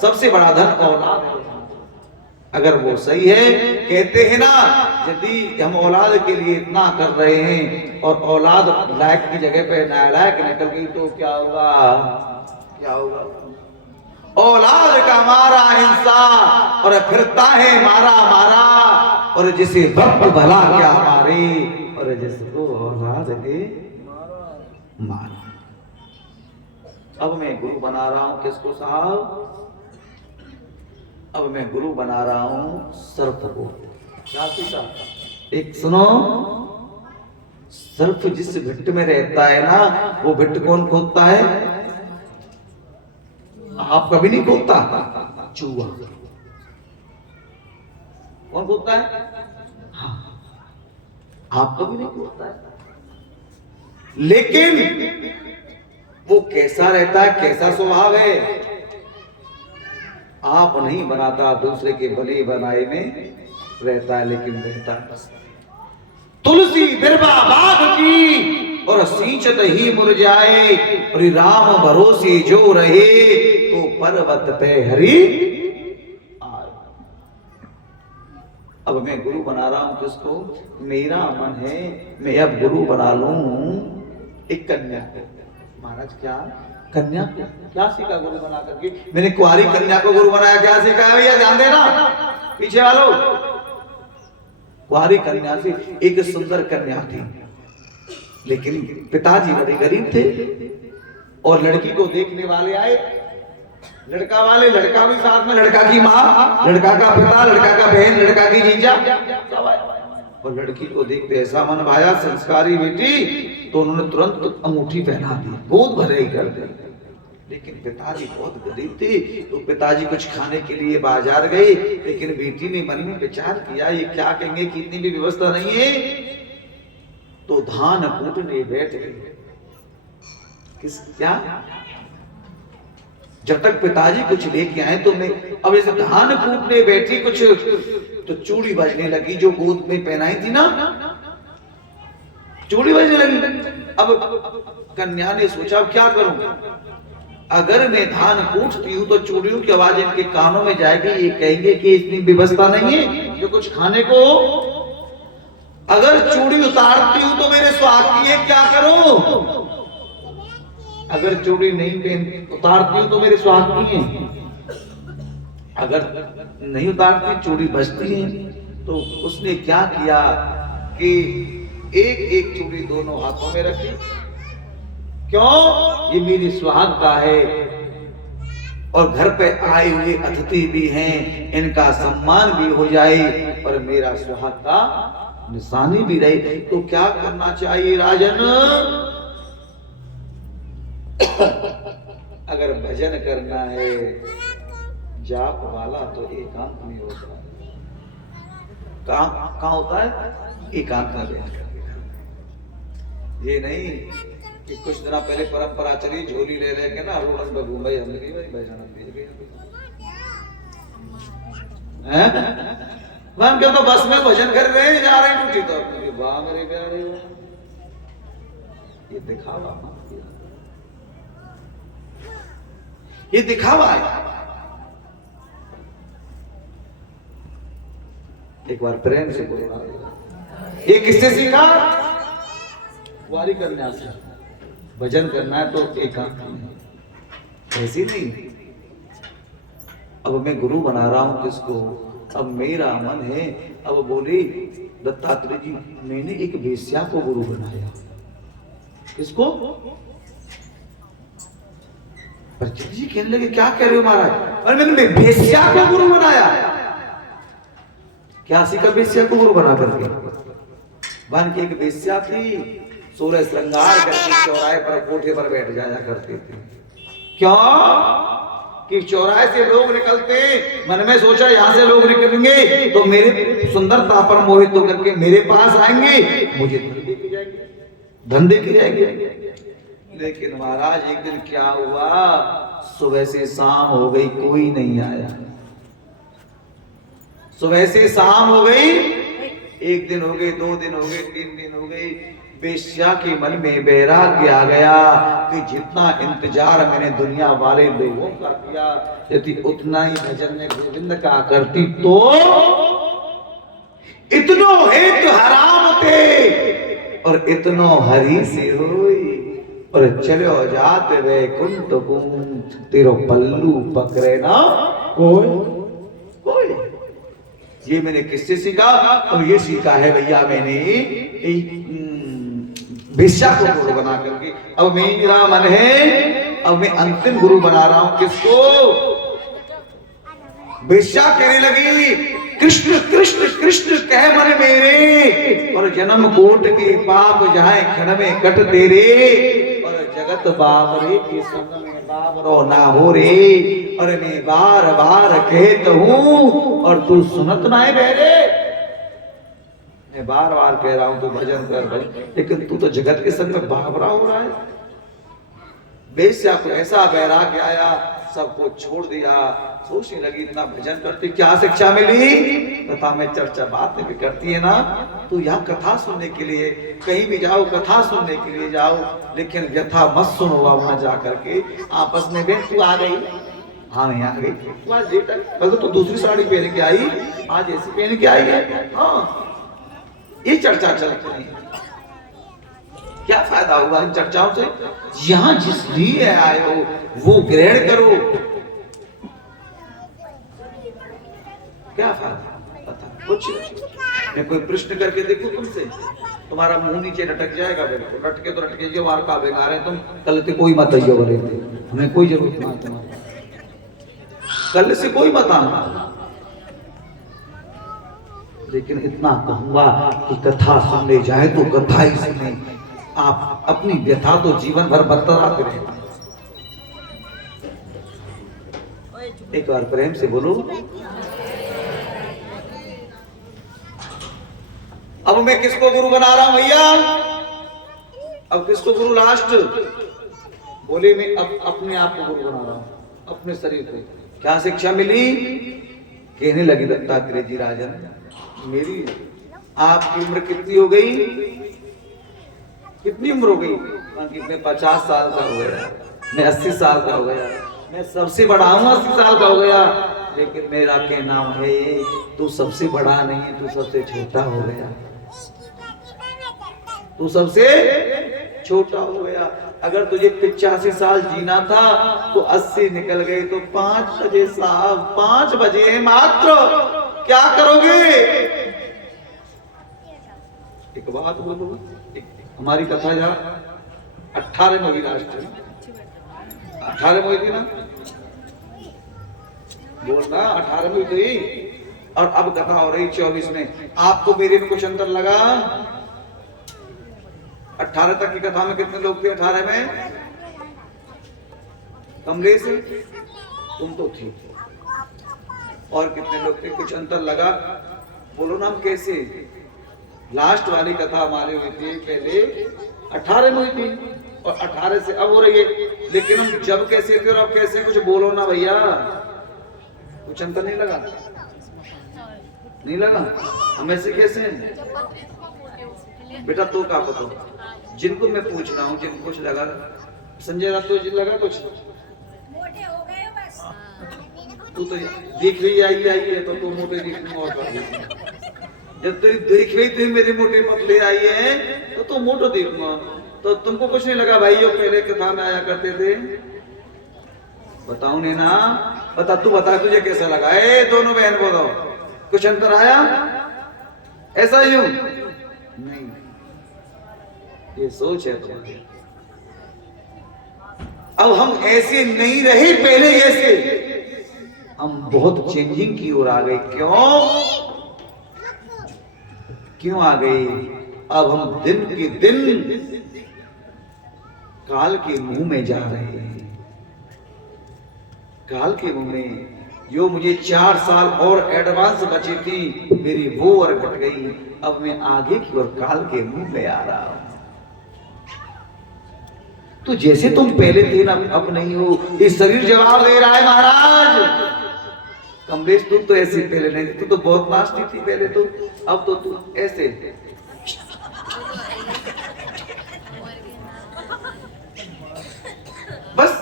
सबसे बड़ा धन औलाद, अगर वो सही है। कहते हैं ना, यदि हम औलाद के लिए इतना कर रहे हैं और औलाद लायक की जगह पे नालायक निकल गई तो क्या होगा? औलाद का मारा हिंसा और फिरता है मारा, और जिसे वक्त भला क्या मारे, और जिसको औलाद के मारा। अब मैं गुरु बना रहा हूं किसको साहब? अब मैं गुरु बना रहा हूं सर्प को। क्या सीखा? एक सुनो, सर्प जिस भिट्ट में रहता है ना, वो भिट्ट कौन खोदता है? आप कभी नहीं खोदता? चूहा। कौन खोदता है? हाँ, आप कभी नहीं खोदता है। लेकिन वो कैसा रहता है, कैसा स्वभाव है? आप नहीं बनाता, दूसरे के भले बनाए में रहता है, लेकिन रहता है। तुलसी बिरबा बाग की और सींचत ही मुरझाए, और राम भरोसे जो रहे तो पर्वत पे हरि आए। अब मैं गुरु बना रहा हूं किसको? मेरा मन है मैं अब गुरु बना लूं एक कन्या को। महाराज क्या कन्या, क्या सीखा गुरु बना करके? मैंने कुंवारी कन्या को गुरु बनाया, क्या सीखा है भैया? ध्यान देना पीछे वालों। कुंवारी कन्या से एक सुंदर कन्या थी, लेकिन पिताजी बड़े गरीब थे और लड़की को देखने वाले आए। लड़का वाले, लड़का भी साथ में, लड़का की माँ, लड़का का पिता, लड़का का बहन, लड़का की जीजा, और लड़की को देखते ऐसा मन भाया, संस्कारी बेटी, तो उन्होंने तुरंत अंगूठी पहना दी, गोद भरे ही कर दी। लेकिन पिताजी बहुत गरीब थे, तो पिताजी कुछ खाने के लिए बाजार गए, लेकिन बेटी ने मन में विचार किया ये क्या कहेंगे कि इतनी भी व्यवस्था नहीं है, तो धान कूटने बैठ गए। किस क्या? जब तक पिताजी कुछ लेके आए तो मैं, अब जैसे धान कूटने बैठी कुछ, तो चूड़ी बजने लगी, जो गोद में पहनाई थी ना, चूड़ी बजने लगी। अब कन्या ने सोचा क्या करूं? अगर मैं धान कूटती हूँ तो चूड़ियों की आवाज इनके कानों में जाएगी, ये कहेंगे कि इतनी व्यवस्था नहीं है जो कुछ खाने को। अगर चूड़ी उतारती हूँ तो मेरे सुहाग की है, क्या करूं? अगर चूड़ी नहीं पहन उतारती हूँ तो मेरे सुहाग की है, अगर नहीं उतारती चूड़ी बजती है। तो उसने क्या किया कि एक एक चूड़ी दोनों हाथों में रखी। क्यों? ये मेरी सुहाग का है और घर पे आए हुए अतिथि भी हैं, इनका सम्मान भी हो जाए और मेरा सुहाग का निशानी भी रहे। तो क्या करना चाहिए राजन? अगर भजन करना है जाप वाला तो एकांत में होता है। कहाँ होता है? एकांत में बैठ कर। ये नहीं कि कुछ दिन पहले परंपरा चली, झोली ले लेके ना रोडन पे घूम भाई, हमने भाई भजन मन के तो बस में भजन कर रहे हैं, जा रहे हैं टूटी तो अपनी वाह मेरे प्यारे। ये दिखावा, ये दिखावा है। एक बार प्रेम से बोलना, ये किससे सीखा? कुंवारी कन्या से। भजन करना है तो एकांत में, ऐसी नहीं। अब मैं गुरु बना रहा हूं किसको? अब मेरा मन है। अब बोले दत्तात्रेय जी, मैंने एक वेश्या को गुरु बनाया। किसको? पर जी कहने लगे क्या कह रहे हो महाराज, अरे मैंने वेश्या को गुरु बनाया। क्या सीखा वेश्या को गुरु बना करके? बन के एक वेश्या थी, 16 श्रृंगार करके चौराहे पर कोठे पर बैठ जाया करते थे। क्यों कि चौराहे से लोग निकलते, मन में सोचा यहाँ से लोग निकलेंगे तो मेरे सुंदरता पर मोहित होकर के मेरे पास आएंगे, मुझे धंधे की जाएंगे। लेकिन महाराज एक दिन क्या हुआ, सुबह से शाम हो गई, कोई नहीं आया। सुबह से शाम हो गई, एक दिन हो गए, 2 दिन हो गए, 3 दिन हो गए। वेश्या के मन में वैराग्य आ गया कि जितना इंतजार मैंने दुनिया वाले लोगों का किया, यदि उतना ही भजन में गोविंद का करती तो इतनो हेतु हराम थे और इतनो हरि से होई, और चलो जात वैकुंठ कुंठ तेरो पल्लू पकड़े ना कोई। ये मैंने किससे सीखा? और ये सीखा है भैया मैंने वेश्या को गुरु बना करके। अब मेरा मन है, अब मैं अंतिम गुरु बना रहा हूं। किसको? वेश्या कहने लगी कृष्ण कृष्ण कृष्ण कह मन मेरे, और जन्म कोट के पाप जाए क्षण में कट तेरे, और जगत बाबरे के संग में बाबरो ना हो रे, और मैं बार बार कहता हूं और तू सुनत ना है मेरे। मैं बार बार कह रहा हूं तू भजन कर भाई, लेकिन तू तो जगत के संग में बाबरा हो रहा है। वेश्या को ऐसा वैराग्य आया, सबको छोड़ दिया, सोचने लगी इतना भजन करती क्या शिक्षा मिली? कथा में चर्चा बातें भी करती है ना, तो यहाँ कथा सुनने के लिए कहीं भी जाओ, कथा सुनने के लिए जाओ, लेकिन व्यथा मत सुनो। वहां जा करके आपस में बेट तू आ गई, हाँ नहीं आ गई, तू आज लेट आई, कल तो दूसरी साड़ी पहन के आई, आज ऐसी पहन के आई है। हाँ, ये चर्चा चलती है। क्या फायदा होगा इन चर्चाओं से? यहां जिस लिए आए हो वो ग्रहण करो। क्या फायदा? पता कुछ मैं कोई प्रश्न करके देखो तुमसे, तुम्हारा मुंह नीचे लटक जाएगा। बिल्कुल लटके तो लटके जो वार का बेकार है, तुम कल से कोई मत आइयो बोले थे, हमें कोई जरूरत ना तुम्हारी, कल से कोई मत आना। लेकिन इतना कहूंगा कि कथा सुनने जाए तो कथा ही सुने, आप अपनी व्यथा तो जीवन भर बरकरार रहे। एक बार प्रेम से बोलो। अब मैं किसको गुरु बना रहा हूं भैया? अब किसको गुरु? लास्ट बोले मैं अब अपने आप को गुरु बना रहा हूं, अपने शरीर को। क्या शिक्षा मिली? कहने लगी दत्तात्रेय जी राजन, मेरी आपकी उम्र कितनी हो गई? कितनी उम्र हो गई? मैं 50 साल का हो गया, मैं 80 साल का हो गया, मैं सबसे बड़ा हूँ 80 साल का हो गया, लेकिन मेरा क्या नाम है, तू सबसे बड़ा नहीं है, तू सबसे छोटा हो गया, तू सबसे छोटा हो गया। अगर तुझे 85 साल जीना था तो 80 निकल गए, तो 5 बजे साहब, 5 बजे मात्र, क्या करोगे? एक बात बोलो, हमारी कथा यहाँ 18 में हुई, लास्ट 18 में हुई थी ना, बोलना 18 में हुई थी, और अब कथा हो रही 24 में। आपको मेरे में कुछ अंतर लगा? 18 तक की कथा में कितने लोग थे? 18 में कमलेश तुम तो थी, और कितने लोग थे? कुछ अंतर लगा? बोलो ना, हम कैसे? लास्ट वाली कथा हमारी हुई थी पहले 18 में हुई थी, और 18 से अब हो रही है, लेकिन हम जब कैसे थे और अब कैसे? कुछ बोलो ना भैया, कुछ अंतर नहीं लगा? नहीं लगा? हम ऐसे कैसे हैं बेटा? तो क्या पता, जिनको मैं पूछ रहा हूँ जिनको कुछ लगा, संजय रात तो लगा कुछ? तू तो देख रही आई है तो तू मोटे दिखूंगा, और जब तू देख रही थी मेरे मोटे पतले आई है तो तू मोटो देखूंगा। तो तुमको कुछ नहीं लगा भाई? जो पहले कथा में आया करते थे, बताओ नैना, बता, तू बता तुझे कैसा लगा? दोनों बहन बोलो, कुछ अंतर आया? ऐसा ही हूं नहीं, ये सोच है तुम्हारी। अब हम ऐसे नहीं रहे पहले जैसे, हम बहुत चेंजिंग की ओर आ गए। क्यों आ गए? अब हम दिन के दिन काल के मुंह में जा रहे हैं। काल के मुंह में जो मुझे 4 साल और एडवांस बची थी, मेरी वो और घट गई। अब मैं आगे की ओर काल के मुंह में आ रहा हूं। तो जैसे तुम पहले थे ना, अब नहीं हो। ये शरीर जवाब दे रहा है महाराज। कमलेश तू तो ऐसे पहले नहीं, तू तो बहुत नास्ती थी पहले तो, अब तो तू ऐसे। बस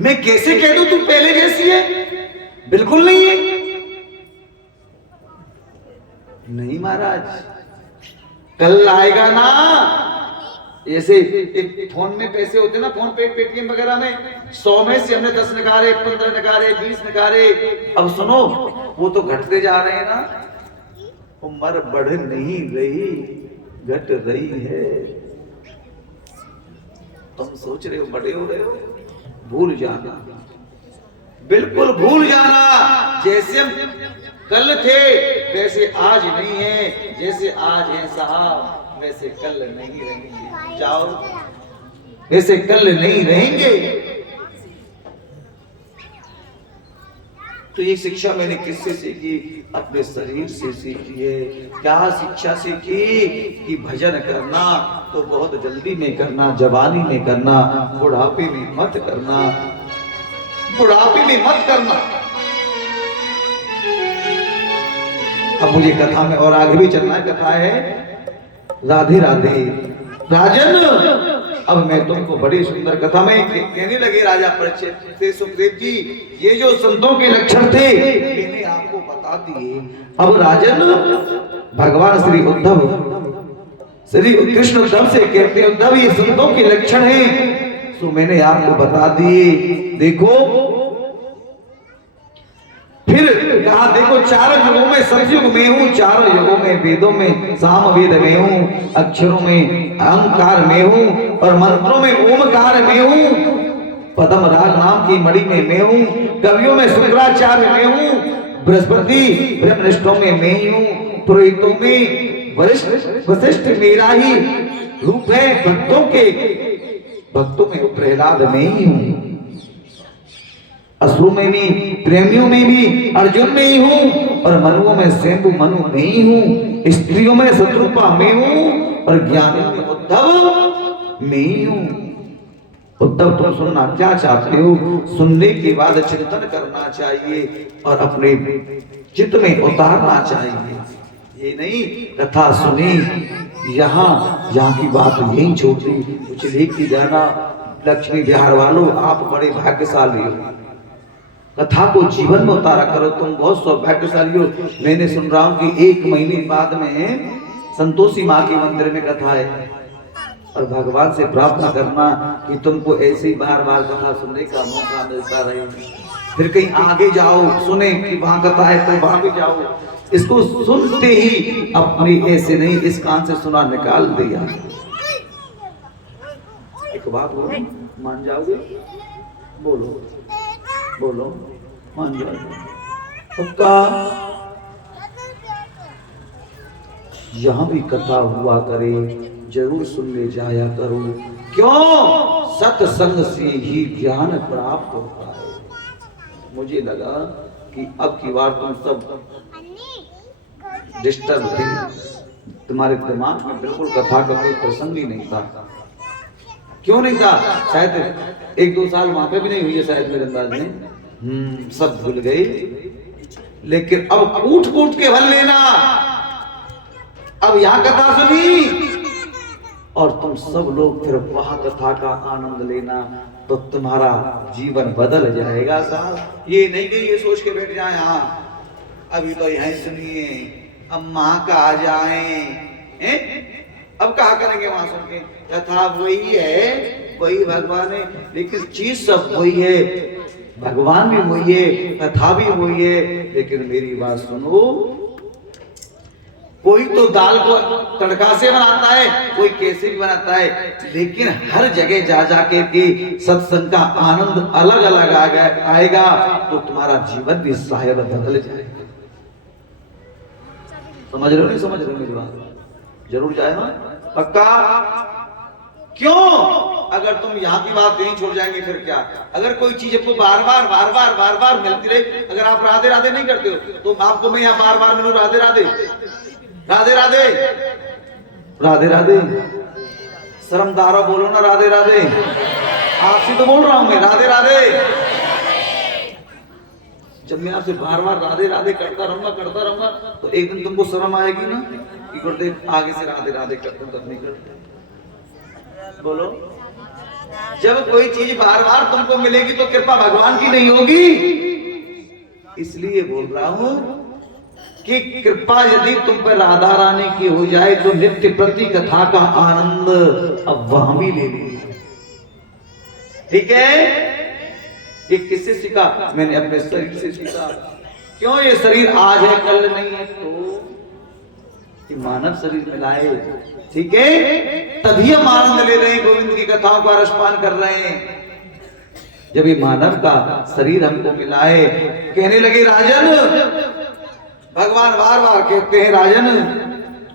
मैं कैसे कह दूं तू पहले जैसी है? बिल्कुल नहीं है। नहीं महाराज, कल आएगा ना। ऐसे एक फोन में पैसे होते ना, फोन पे पेटीएम वगैरह में 100 में से हमने 10 निकाले, 15 निकाले, 20 निकाले। अब सुनो, वो तो घटते जा रहे हैं ना। उम्र बढ़ नहीं रही, घट रही है। तुम सोच रहे हो बड़े हो रहे हो, भूल जाना, बिल्कुल भूल जाना। जैसे हम कल थे वैसे आज नहीं है, जैसे आज है साहब वैसे कल नहीं रहेंगे। जाओ, वैसे कल नहीं रहेंगे। तो ये शिक्षा मैंने किससे सीखी? अपने शरीर से सीखी है। क्या शिक्षा सीखी? कि भजन करना तो बहुत जल्दी में करना, जवानी में करना, बुढ़ापे में मत करना, बुढ़ापे में मत करना। अब मुझे कथा में और आगे भी चलना है। कथा है राधे राधे राजन। अब मैं तुमको बड़ी सुंदर कथा में कहने लगे राजा परीक्षित से, सुखदेव जी ये जो संतों के लक्षण थे मैंने आपको बता दिए। अब राजन भगवान श्री उद्धव, श्री कृष्ण उद्धव से कहते हैं, उद्धव ये संतों के लक्षण हैं, तो मैंने आपको बता दिए। देखो फिर कहा, देखो चारों युगों में सतयुग में हूँ, चारों युगों में वेदों में साम वेद में हूँ, अक्षरों में अहंकार में हूँ और मंत्रों में ओमकार में हूँ, पद्म राग नाम की मणि में मैं हूँ, कवियों में शुक्राचार्य में हूँ, बृहस्पति ब्रह्मनिष्ठों में मैं ही हूँ, पुरोहितों में वशिष्ठ मेरा ही रूप है, भक्तों में प्रहलाद में ही हूँ, असुरों में भी, प्रेमियों में भी अर्जुन में ही हूँ और मनुओं में शंभु मनु में ही हूँ, स्त्रियों में शत्रुपा में हूँ और ज्ञानियों में उद्धव में ही हूँ। उद्धव तुम सुनना क्या चाहते हो? सुनने के बाद चिंतन करना चाहिए और अपने चित्त में उतारना चाहिए। ये नहीं कथा सुनी यहाँ की बात यही छोड़ दी, कुछ लेके जाना। लक्ष्मी बिहार वालों, आप बड़े भाग्यशाली हो, कथा को जीवन में उतारा करो, तुम बहुत सौभाग्यशाली हो। मैंने सुन रहा हूँ कि 1 महीने बाद में संतोषी माँ के मंदिर में कथा है और भगवान से प्रार्थना करना कि तुमको ऐसे ही बार बार कथा सुनने का मौका मिलता रहे। फिर कहीं आगे जाओ, सुने कि वहां कथा है तो वहां भी जाओ। इसको सुनते ही अपनी ऐसे नहीं, इस कान से सुना निकाल दिया। एक बात बोलो, मान जाओगे? बोलो बोलो, मान जाओगे? पक्का? यहाँ भी कथा हुआ करे, जरूर सुन ले जाया करो। क्यों? सत्संग से ही ज्ञान प्राप्त होता है। मुझे लगा कि अब की बार तुम सब डिस्टर्ब थे, तुम्हारे दिमाग में बिल्कुल कथा का कोई प्रसंग ही नहीं था। क्यों नहीं था? शायद 1-2 साल वहां पे भी नहीं हुई है शायद मेरे अंदाज में। सब भूल गए। लेकिन अब कूट के भर लेना। अब यहाँ कथा सुनी और तुम सब लोग फिर वहां कथा का आनंद लेना, तो तुम्हारा जीवन बदल जाएगा साहब। ये नहीं कि ये सोच के बैठ जाए यहाँ अभी तो यहीं सुनिए, अब माँ का आ जाए, अब कहा करेंगे वहां सुन के? कथा वही है, वही भगवान है, लेकिन चीज सब वही है, भगवान भी वही है, कथा भी वही है। लेकिन मेरी बात सुनो, कोई तो दाल को तड़का से बनाता है, कोई कैसे भी बनाता है, लेकिन हर जगह जा जाके के सत्संग का आनंद अलग अलग आएगा तो तुम्हारा जीवन भी शायद बदल जाएगा। समझ रहे हो नहीं समझ रहे हो मेरी बात? जरूर जाए ना, पक्का? क्यों? अगर तुम यहाँ की बात नहीं छोड़ जाएंगे फिर क्या? अगर कोई चीज आपको बार बार मिलती रहे, अगर आप राधे राधे नहीं करते हो तो आपको मैं यहाँ बार बार मिलूं राधे राधे राधे राधे राधे राधे, शर्मदारा बोलो ना राधे राधे, आपसे तो बोल रहा हूं मैं राधे राधे। जब मैं आपसे बार बार राधे राधे करता रहूंगा तो एक दिन तुमको शर्म आएगी ना कि गुरुदेव आगे से राधे राधे करते तब नहीं करते। बोलो, जब कोई चीज बार बार तुमको मिलेगी तो कृपा भगवान की नहीं होगी। इसलिए बोल रहा हूं कि कृपा यदि तुम पर राधा रानी की हो जाए तो नित्य प्रति कथा का आनंद अब वहां भी ले लीजिए। ठीक है? ये किससे सीखा? मैंने अपने शरीर से सीखा। क्यों? ये शरीर आज है कल नहीं है, तो ये मानव शरीर मिलाए, ठीक है, तभी हम आनंद ले रहे हैं, गोविंद की कथाओं का रसपान कर रहे हैं। जब ये मानव का शरीर हमको मिलाए, कहने लगे राजन, भगवान बार बार कहते हैं राजन,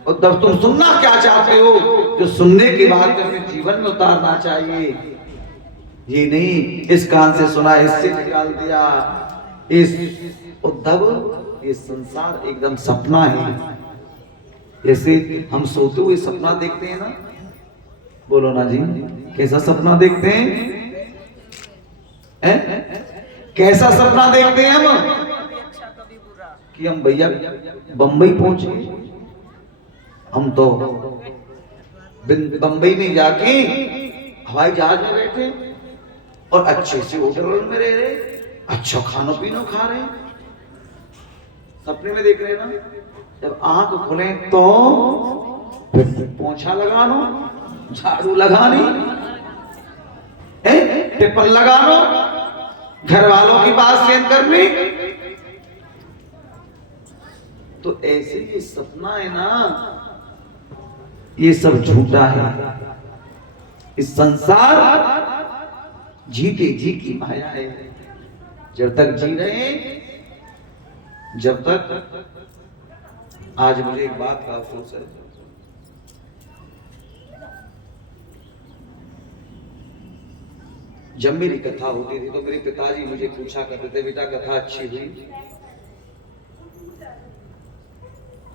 और तब तुम सुनना क्या चाहते हो, जो सुनने की बात अपने जीवन में उतारना चाहिए। ये नहीं इस कान से सुना इससे निकाल दिया। इस उद्धव, ये संसार एकदम सपना है। जैसे हम सोते हुए सपना देखते हैं ना, बोलो ना जी, कैसा सपना देखते हैं? कैसा सपना देखते हैं हम? कि हम भैया बंबई पहुंचे, हम तो बंबई नहीं जाके हवाई जहाज में बैठे और अच्छे से होटल में रह रहे, अच्छा खाना पीना खा रहे, सपने में देख रहे ना। जब आंख खुले तो पोछा लगानो, झाड़ू लगानी, टिप्पण लगानो, घर वालों की बात सेंध करनी। तो ऐसे ये सपना है ना, ये सब झूठा है। इस संसार जीते जी की माया है। जब तक जी रहे हैं, जब तक। आज मुझे एक बात का अफसोस है, जब मेरी कथा होती थी तो मेरे पिताजी मुझे पूछा करते थे, बेटा कथा अच्छी हुई?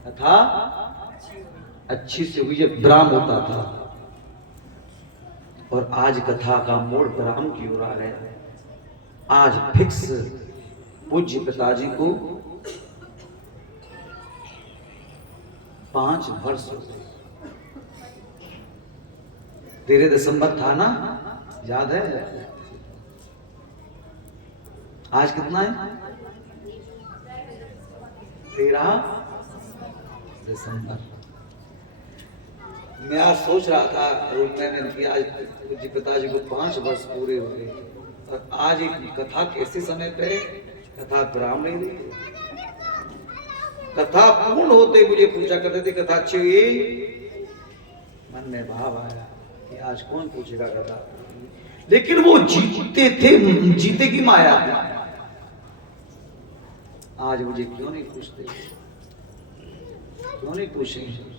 कथा अच्छी से हुई जब विराम होता था। और आज कथा का मोड़ विराम की ओर आ रहा है। आज फिक्स पूज्य पिताजी को 5 वर्ष हो गए। 13 दिसंबर था ना, याद है? आज कितना है? 13 दिसंबर। मैं आज सोच रहा था मैंने कि आज पूज्य पिताजी को 5 वर्ष पूरे हो गए, और आज एक कथा कैसे समय पे कथा विराम नहीं दी। कथा पूर्ण होते मुझे पूछा करते थे कथा अच्छी हुई, मन में भाव आया कि आज कौन पूछेगा कथा। लेकिन वो जीते थे, जीते की माया। आज मुझे क्यों नहीं पूछते, क्यों नहीं पूछेंगे?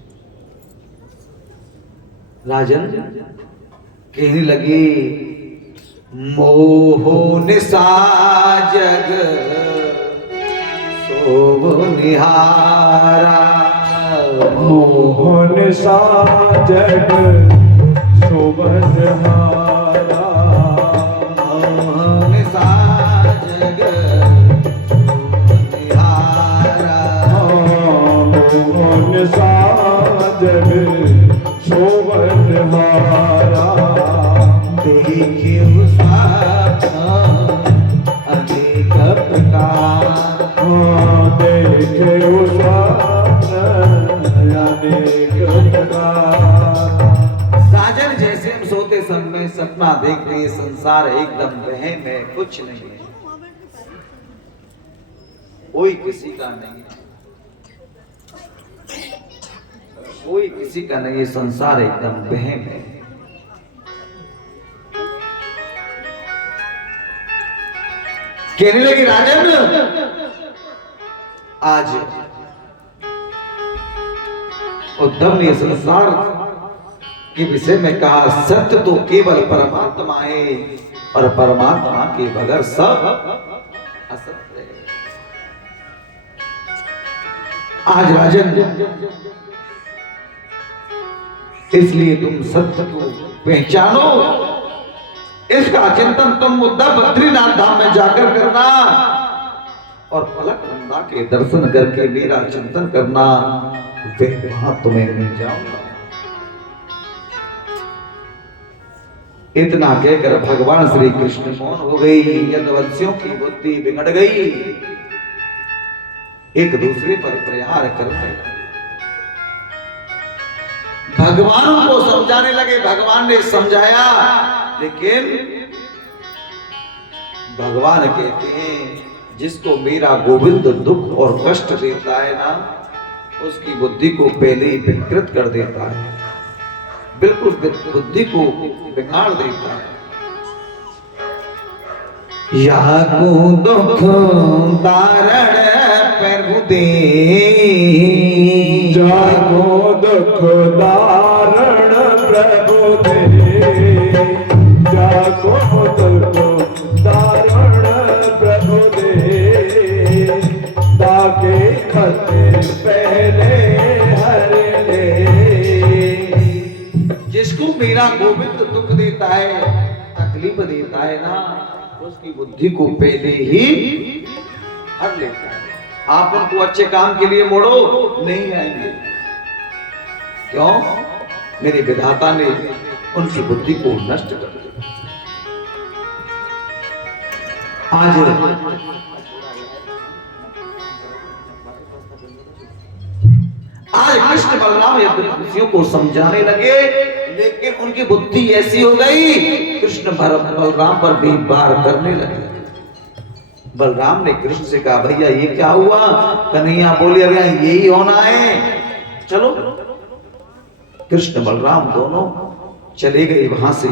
राजन कहने लगे, मोह निशा जग सोव निहारा, मोह निशा जग शोभ निहारा, मोह निशा जग सोव निहारा, मोह निशा जग शोभ निहारा, देखे अनेक प्रकार, देखे अनेक प्रकार। राजन जैसे हम सोते समय सपना देखते हैं, संसार एकदम वहम है, कुछ नहीं है, कोई किसी का नहीं है। कोई किसी का नहीं, ये संसार एकदम वहम है। कहने लगी राजन, आज उद्धव ने संसार के विषय में कहा सत्य तो केवल परमात्मा है और परमात्मा के बगैर सब असत्य है। आज राजन, इसलिए तुम सत्य को पहचानो, इसका चिंतन तुम उद्धव बद्रीनाथ धाम में जाकर करना और फलकनंदा के दर्शन करके मेरा चिंतन करना, वे वहां तुम्हें मिल जाऊंगा। इतना कहकर भगवान श्री कृष्ण मौन हो गई। यदुवंशियों की बुद्धि बिगड़ गई, एक दूसरे पर प्रहार करने लगे। भगवान को समझाने लगे, भगवान ने समझाया, लेकिन भगवान कहते हैं जिसको मेरा गोविंद दुख और कष्ट देता है ना, उसकी बुद्धि को पहले ही विकृत कर देता है, बिल्कुल बुद्धि को बिगाड़ देता है। या को दुख दारण प्रभु दे, जाको दुख दारण प्रभु दे, जाको दुख दारण प्रभु दे, ताके खते पहले हर ले। जिसको मेरा गोविंद दुख देता है, तकलीफ देता है ना, उसकी बुद्धि को पहले ही हर लेता है। आप उनको अच्छे काम के लिए मोड़ो, नहीं आएंगे। क्यों? मेरे विधाता ने उनकी बुद्धि को नष्ट कर दिया। आज कृष्ण बलराम यदुवंशियों को समझाने लगे, लेकिन उनकी बुद्धि ऐसी हो गई, कृष्ण बलराम पर भी वार करने लगे। बलराम ने कृष्ण से कहा, भैया ये क्या हुआ? कन्हैया बोले, अरे यही होना है, चलो। कृष्ण बलराम दोनों चले गए वहां से।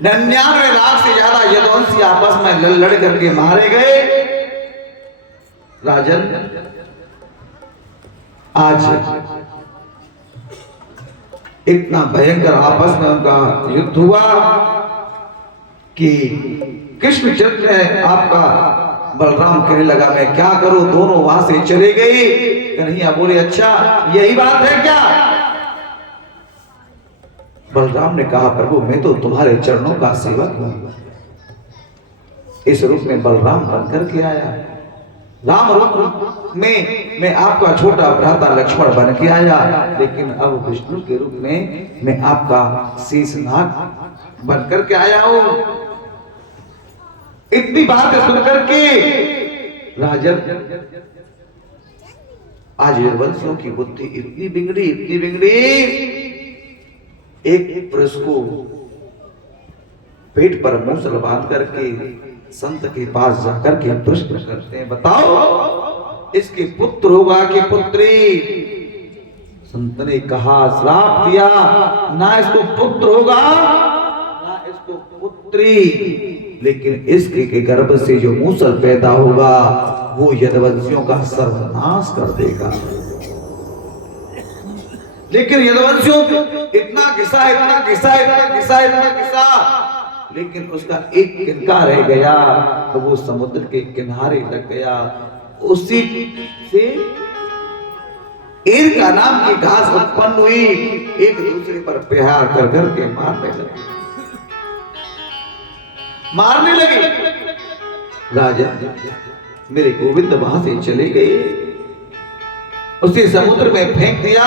99 लाख से ज्यादा यदुवंशी आपस में लड़ करके मारे गए। राजन, आज इतना भयंकर आपस में उनका युद्ध हुआ कि कृष्णचंद्र ने आपका बलराम कहने लगा, मैं क्या करूं? दोनों वहां से चले गए। कन्हैया बोले, अच्छा यही बात है क्या? बलराम ने कहा, प्रभु मैं तो तुम्हारे चरणों का सेवक हूं। इस रूप में बलराम बनकर के आया। राम रूप में मैं आपका छोटा भ्राता लक्ष्मण बन के आया, लेकिन अब विष्णु के रूप में मैं आपका शेषनाग बनकर के आया हूं। इतनी बात सुनकर के राजन, आज यदुवंशियों की बुद्धि इतनी बिगड़ी, एक पुरुष को पेट पर मूसल बांध करके संत के पास जाकर के प्रश्न करते हैं, बताओ इसके पुत्र होगा कि पुत्री? संत ने कहा, श्राप दिया, ना इसको पुत्र होगा ना इसको पुत्री, लेकिन इसके के गर्भ से जो मूसल पैदा होगा वो यदुवंशियों का सर्वनाश कर देगा। लेकिन यदुवंशियों इतना घिसा, लेकिन उसका एक किनका रह गया तो वो समुद्र के किनारे लग गया। उसी से ईर का नाम की घास उत्पन्न हुई, एक दूसरे पर प्रहार कर के मारने लगे। राजा, मेरे गोविंद वहां से चले गए, उसे समुद्र में फेंक दिया।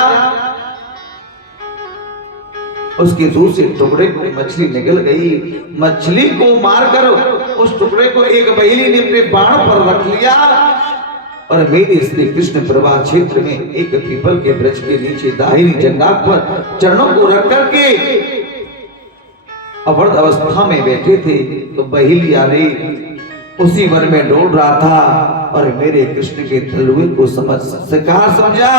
उसके दूसरे टुकड़े में मछली निकल गई। मछली को मारकर उस टुकड़े को एक बहेली ने अपने बाण पर रख लिया और मेरे श्री कृष्ण प्रवाह क्षेत्र में एक पीपल के वृक्ष के नीचे दाहिनी जंघा पर चरणों को रख करके अवध अवस्था में बैठे थे तो बहेली आ रही, उसी वन में डोल रहा था और मेरे कृष्ण के तलवे को समझा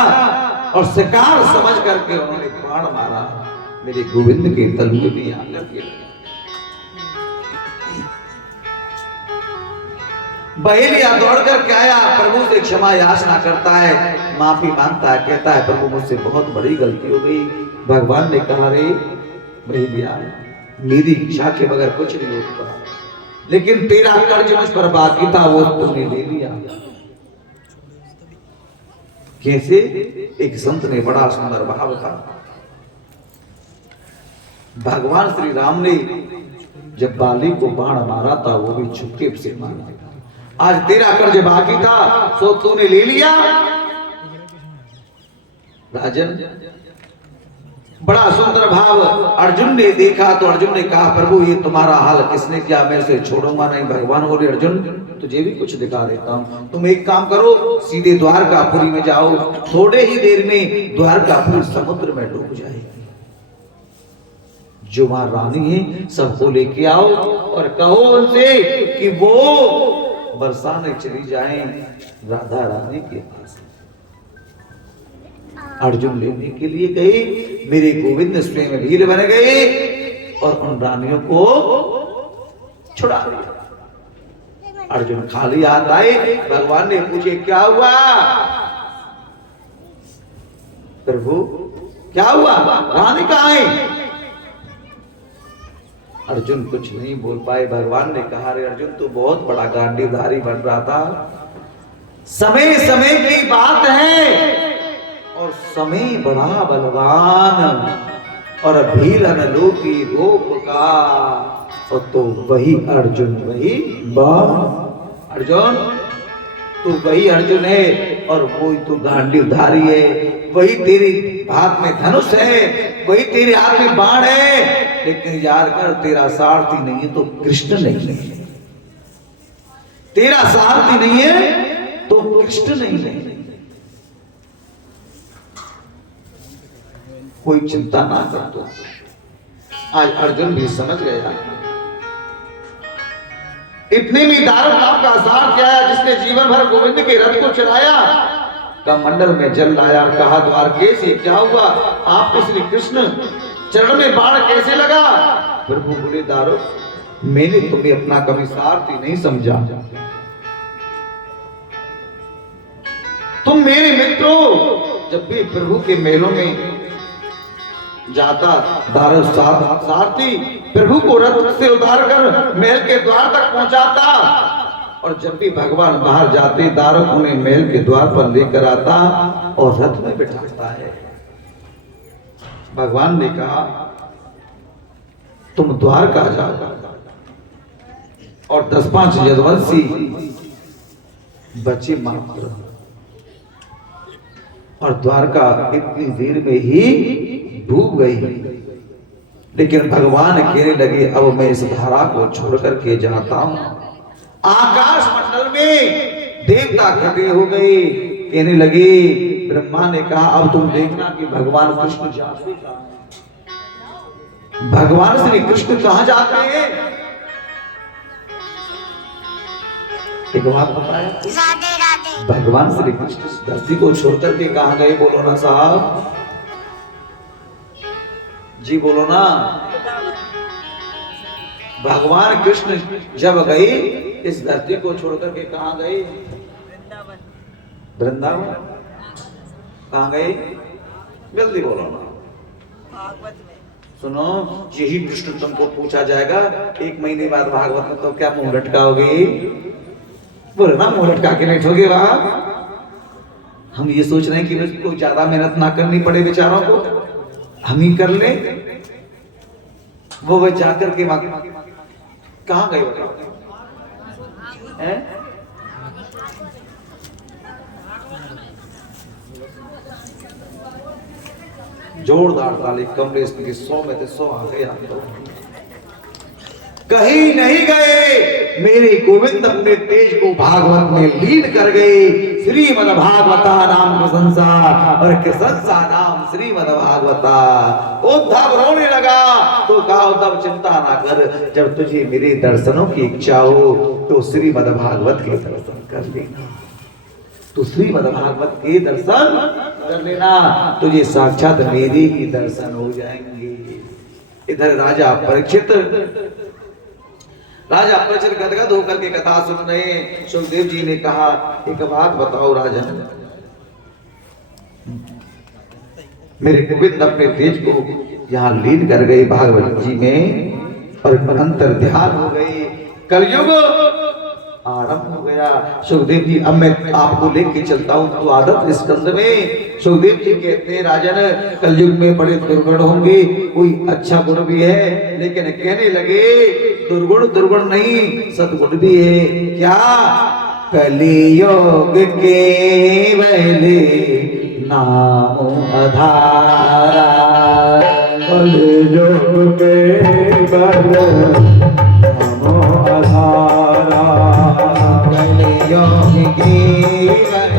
और शिकार समझ करके उन्होंने बाण मारा मेरे गोविंद के तलवे में आकर के बहेलिया दौड़ कर के आया, प्रभु से क्षमा याचना करता है, माफी मांगता है, कहता है प्रभु मुझसे बहुत बड़ी गलती हो गई। भगवान ने कहा रे बहेलिया मेरी इच्छा के बगैर कुछ नहीं होता, लेकिन तेरा कर्ज मुझ पर बाकी था वो तुमने ले लिया। कैसे? एक संत ने बड़ा सुंदर भाव था। भगवान श्री राम ने जब बाली को बाण मारा था वो भी चुपके से मारा। आज तेरा कर्ज बाकी था सो तूने ले लिया। राजन बड़ा सुंदर भाव अर्जुन ने देखा तो अर्जुन ने कहा प्रभु ये तुम्हारा हाल किसने किया, मैं इसे छोड़ूंगा नहीं। भगवान बोले अर्जुन तुझे भी कुछ दिखा देता हूं, तुम एक काम करो सीधे द्वारकापुरी में जाओ, थोड़े ही देर में द्वारकापुरी समुद्र में डूब जाएगी। जो वहां रानी है सबको लेके आओ और कहो उनसे कि वो बरसाने चली जाएं राधा रानी के पास। अर्जुन लेने के लिए गए, मेरे गोविंद स्वयं वीर बन गए और उन रानियों को छुड़ा दिया। अर्जुन खाली हाथ आए, भगवान ने पूछे क्या हुआ? प्रभु क्या हुआ, रानी कहाँ है? अर्जुन कुछ नहीं बोल पाए। भगवान ने कहा रे अर्जुन तू बहुत बड़ा गांडीवधारी बन रहा था, समय समय की बात है और समय बड़ा बलवान और भीलन लोकी गोप का, और तो वही अर्जुन वही अर्जुन तू वही अर्जुन है और वो तू गांडीवधारी है, वही तेरे हाथ में धनुष है, वही तेरे हाथ में बाण है, लेकिन याद कर तेरा सारथी नहीं है तो कृष्ण नहीं है, तेरा सारथी नहीं है तो कृष्ण नहीं है। कोई चिंता ना कर तो। आज अर्जुन भी समझ गया इतने में दारुक नाम का सारथी आया जिसने जीवन भर गोविंद के रथ को चलाया, कमंडल में जल लाया और कहा द्वारकेश ये क्या हुआ, आप श्री कृष्ण चरण में बाण कैसे लगा? प्रभु बोले दारुक मैंने तुम्हें अपना कभी सारथी नहीं समझा, तुम मेरे मित्र हो। जब भी प्रभु के मेलों में जाता दारुक सारथी प्रभु को रथ से उतार कर महल के द्वार तक पहुंचाता, और जब भी भगवान बाहर जाते दारुक उन्हें महल के द्वार पर लेकर आता और रथ में बिठाता है। भगवान ने कहा तुम द्वारका जाओ और 10-5 यदुवंशी बचे मात्र, और द्वारका इतनी देर में ही डूब गई। लेकिन भगवान कहने लगे अब मैं इस धारा को छोड़ करके जाता हूं। आकाश मंडल में देवता खड़े हो गए, कहने लगे ब्रह्मा ने कहा अब तुम देखना कि भगवान कृष्ण जाते कहां, भगवान श्री कृष्ण कहां जाते हैं। एक बात बताया भगवान श्री कृष्ण इस धरती को छोड़ करके कहां गए, बोलो ना साहब जी, बोलो ना। भगवान कृष्ण जब गए इस धरती को छोड़ करके कहां गए? वृंदावन। कहां गए? जल्दी बोलो ना। भागवत में। सुनो यही कृष्ण तुमको पूछा जाएगा 1 महीने बाद भागवत में, तो क्या मुंह लटकाओगे? बोलो ना मुंह लटका के बैठोगे वहां। हम ये सोच रहे हैं कि उसको ज्यादा मेहनत ना करनी पड़े बेचारों को, हम ही कर ले। वो जाकर के कहां गए हैं? जोरदार ताली कमलेश की 100 में से 100 आ गए। आप तो कहीं नहीं गए, मेरे गोविंद अपने तेज को भागवत में लीन कर गए। श्रीमद् भागवता नाम प्रशंसा और प्रशंसा नाम श्रीमद् भागवता। उद्धव रोने लगा तो कहा उद्धव चिंता ना कर, जब तुझे मेरे दर्शनों की इच्छा हो तो श्रीमद् भागवत के दर्शन कर लेना। तो श्रीमद् भागवत के दर्शन प्राप्त कर लेना, तुझे साक्षात मेरे ही दर्शन हो जाएंगे। इधर राजा परीक्षित गदगद होकर के कथा सुन रहे। सुखदेव जी ने कहा, एक बात बताओ राजन, मेरे गोविंद अपने तेज को यहाँ लीन कर गए भागवत जी में और अंतर ध्यान हो गई, कलयुग आरंभ हो गया। सुखदेव जी, अब मैं आपको लेके चलता हूँ तो आदत स्कंद में। सुखदेव जी कहते हैं, राजन कलयुग में बड़े दुर्गुण होंगे, कोई अच्छा गुण भी है, लेकिन कहने लगे दुर्गुण नहीं, सद्गुण भी है। क्या? कलियुग केवल नाम आधारा, कलियुग केवल नाम आधारा, कलियुग केवल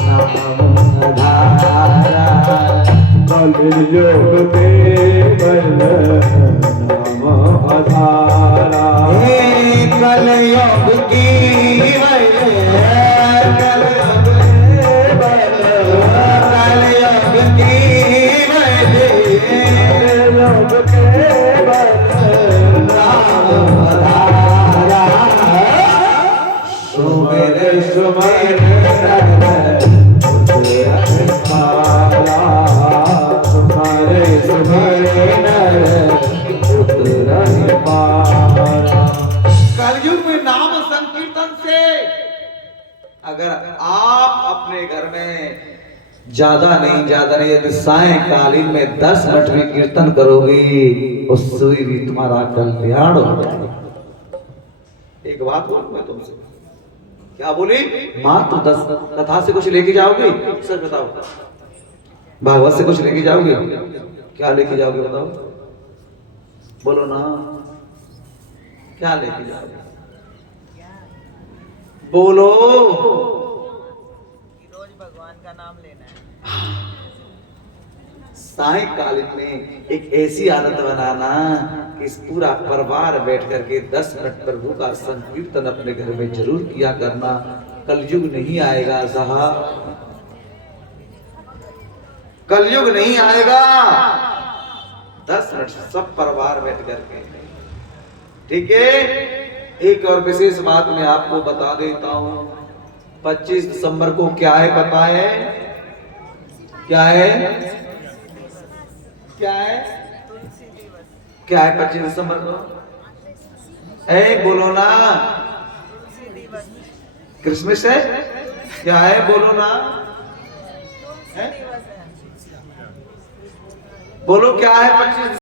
नाम आधारा, कलियुग केवल नाम आधारा, कलियुग केवल कलयुग में नाम संकीर्तन से अगर आप अपने घर में ज्यादा नहीं यदि सायंकालीन में 10 मिनट में कीर्तन करोगे, उससे भी तुम्हारा कल्याण हो जाएगा। एक बात बोलूं मैं तुमसे, क्या बोली? मात्र 10 कथा से कुछ लेके जाओगे? सर बताओ, भागवत से कुछ लेके जाओगे? क्या लेके जाओगे बताओ, बोलो ना, क्या लेके जाओगे? बोलो। रोज भगवान का नाम लेना है। सायंकालीन में एक ऐसी आदत बनाना कि इस पूरा परिवार बैठ करके 10 मिनट प्रभु का संकीर्तन अपने घर में जरूर किया करना। कलयुग नहीं आएगा साहब, कलयुग नहीं आएगा। 10 मिनट सब परिवार बैठ करके, ठीक है। एक और विशेष बात मैं आपको बता देता हूं, 25 दिसंबर को क्या है पता है? क्या है? क्या है? क्या है 25 दिसंबर को? बोलो ना। क्रिसमस है? क्या है? बोलो ना। बोलो क्या है 25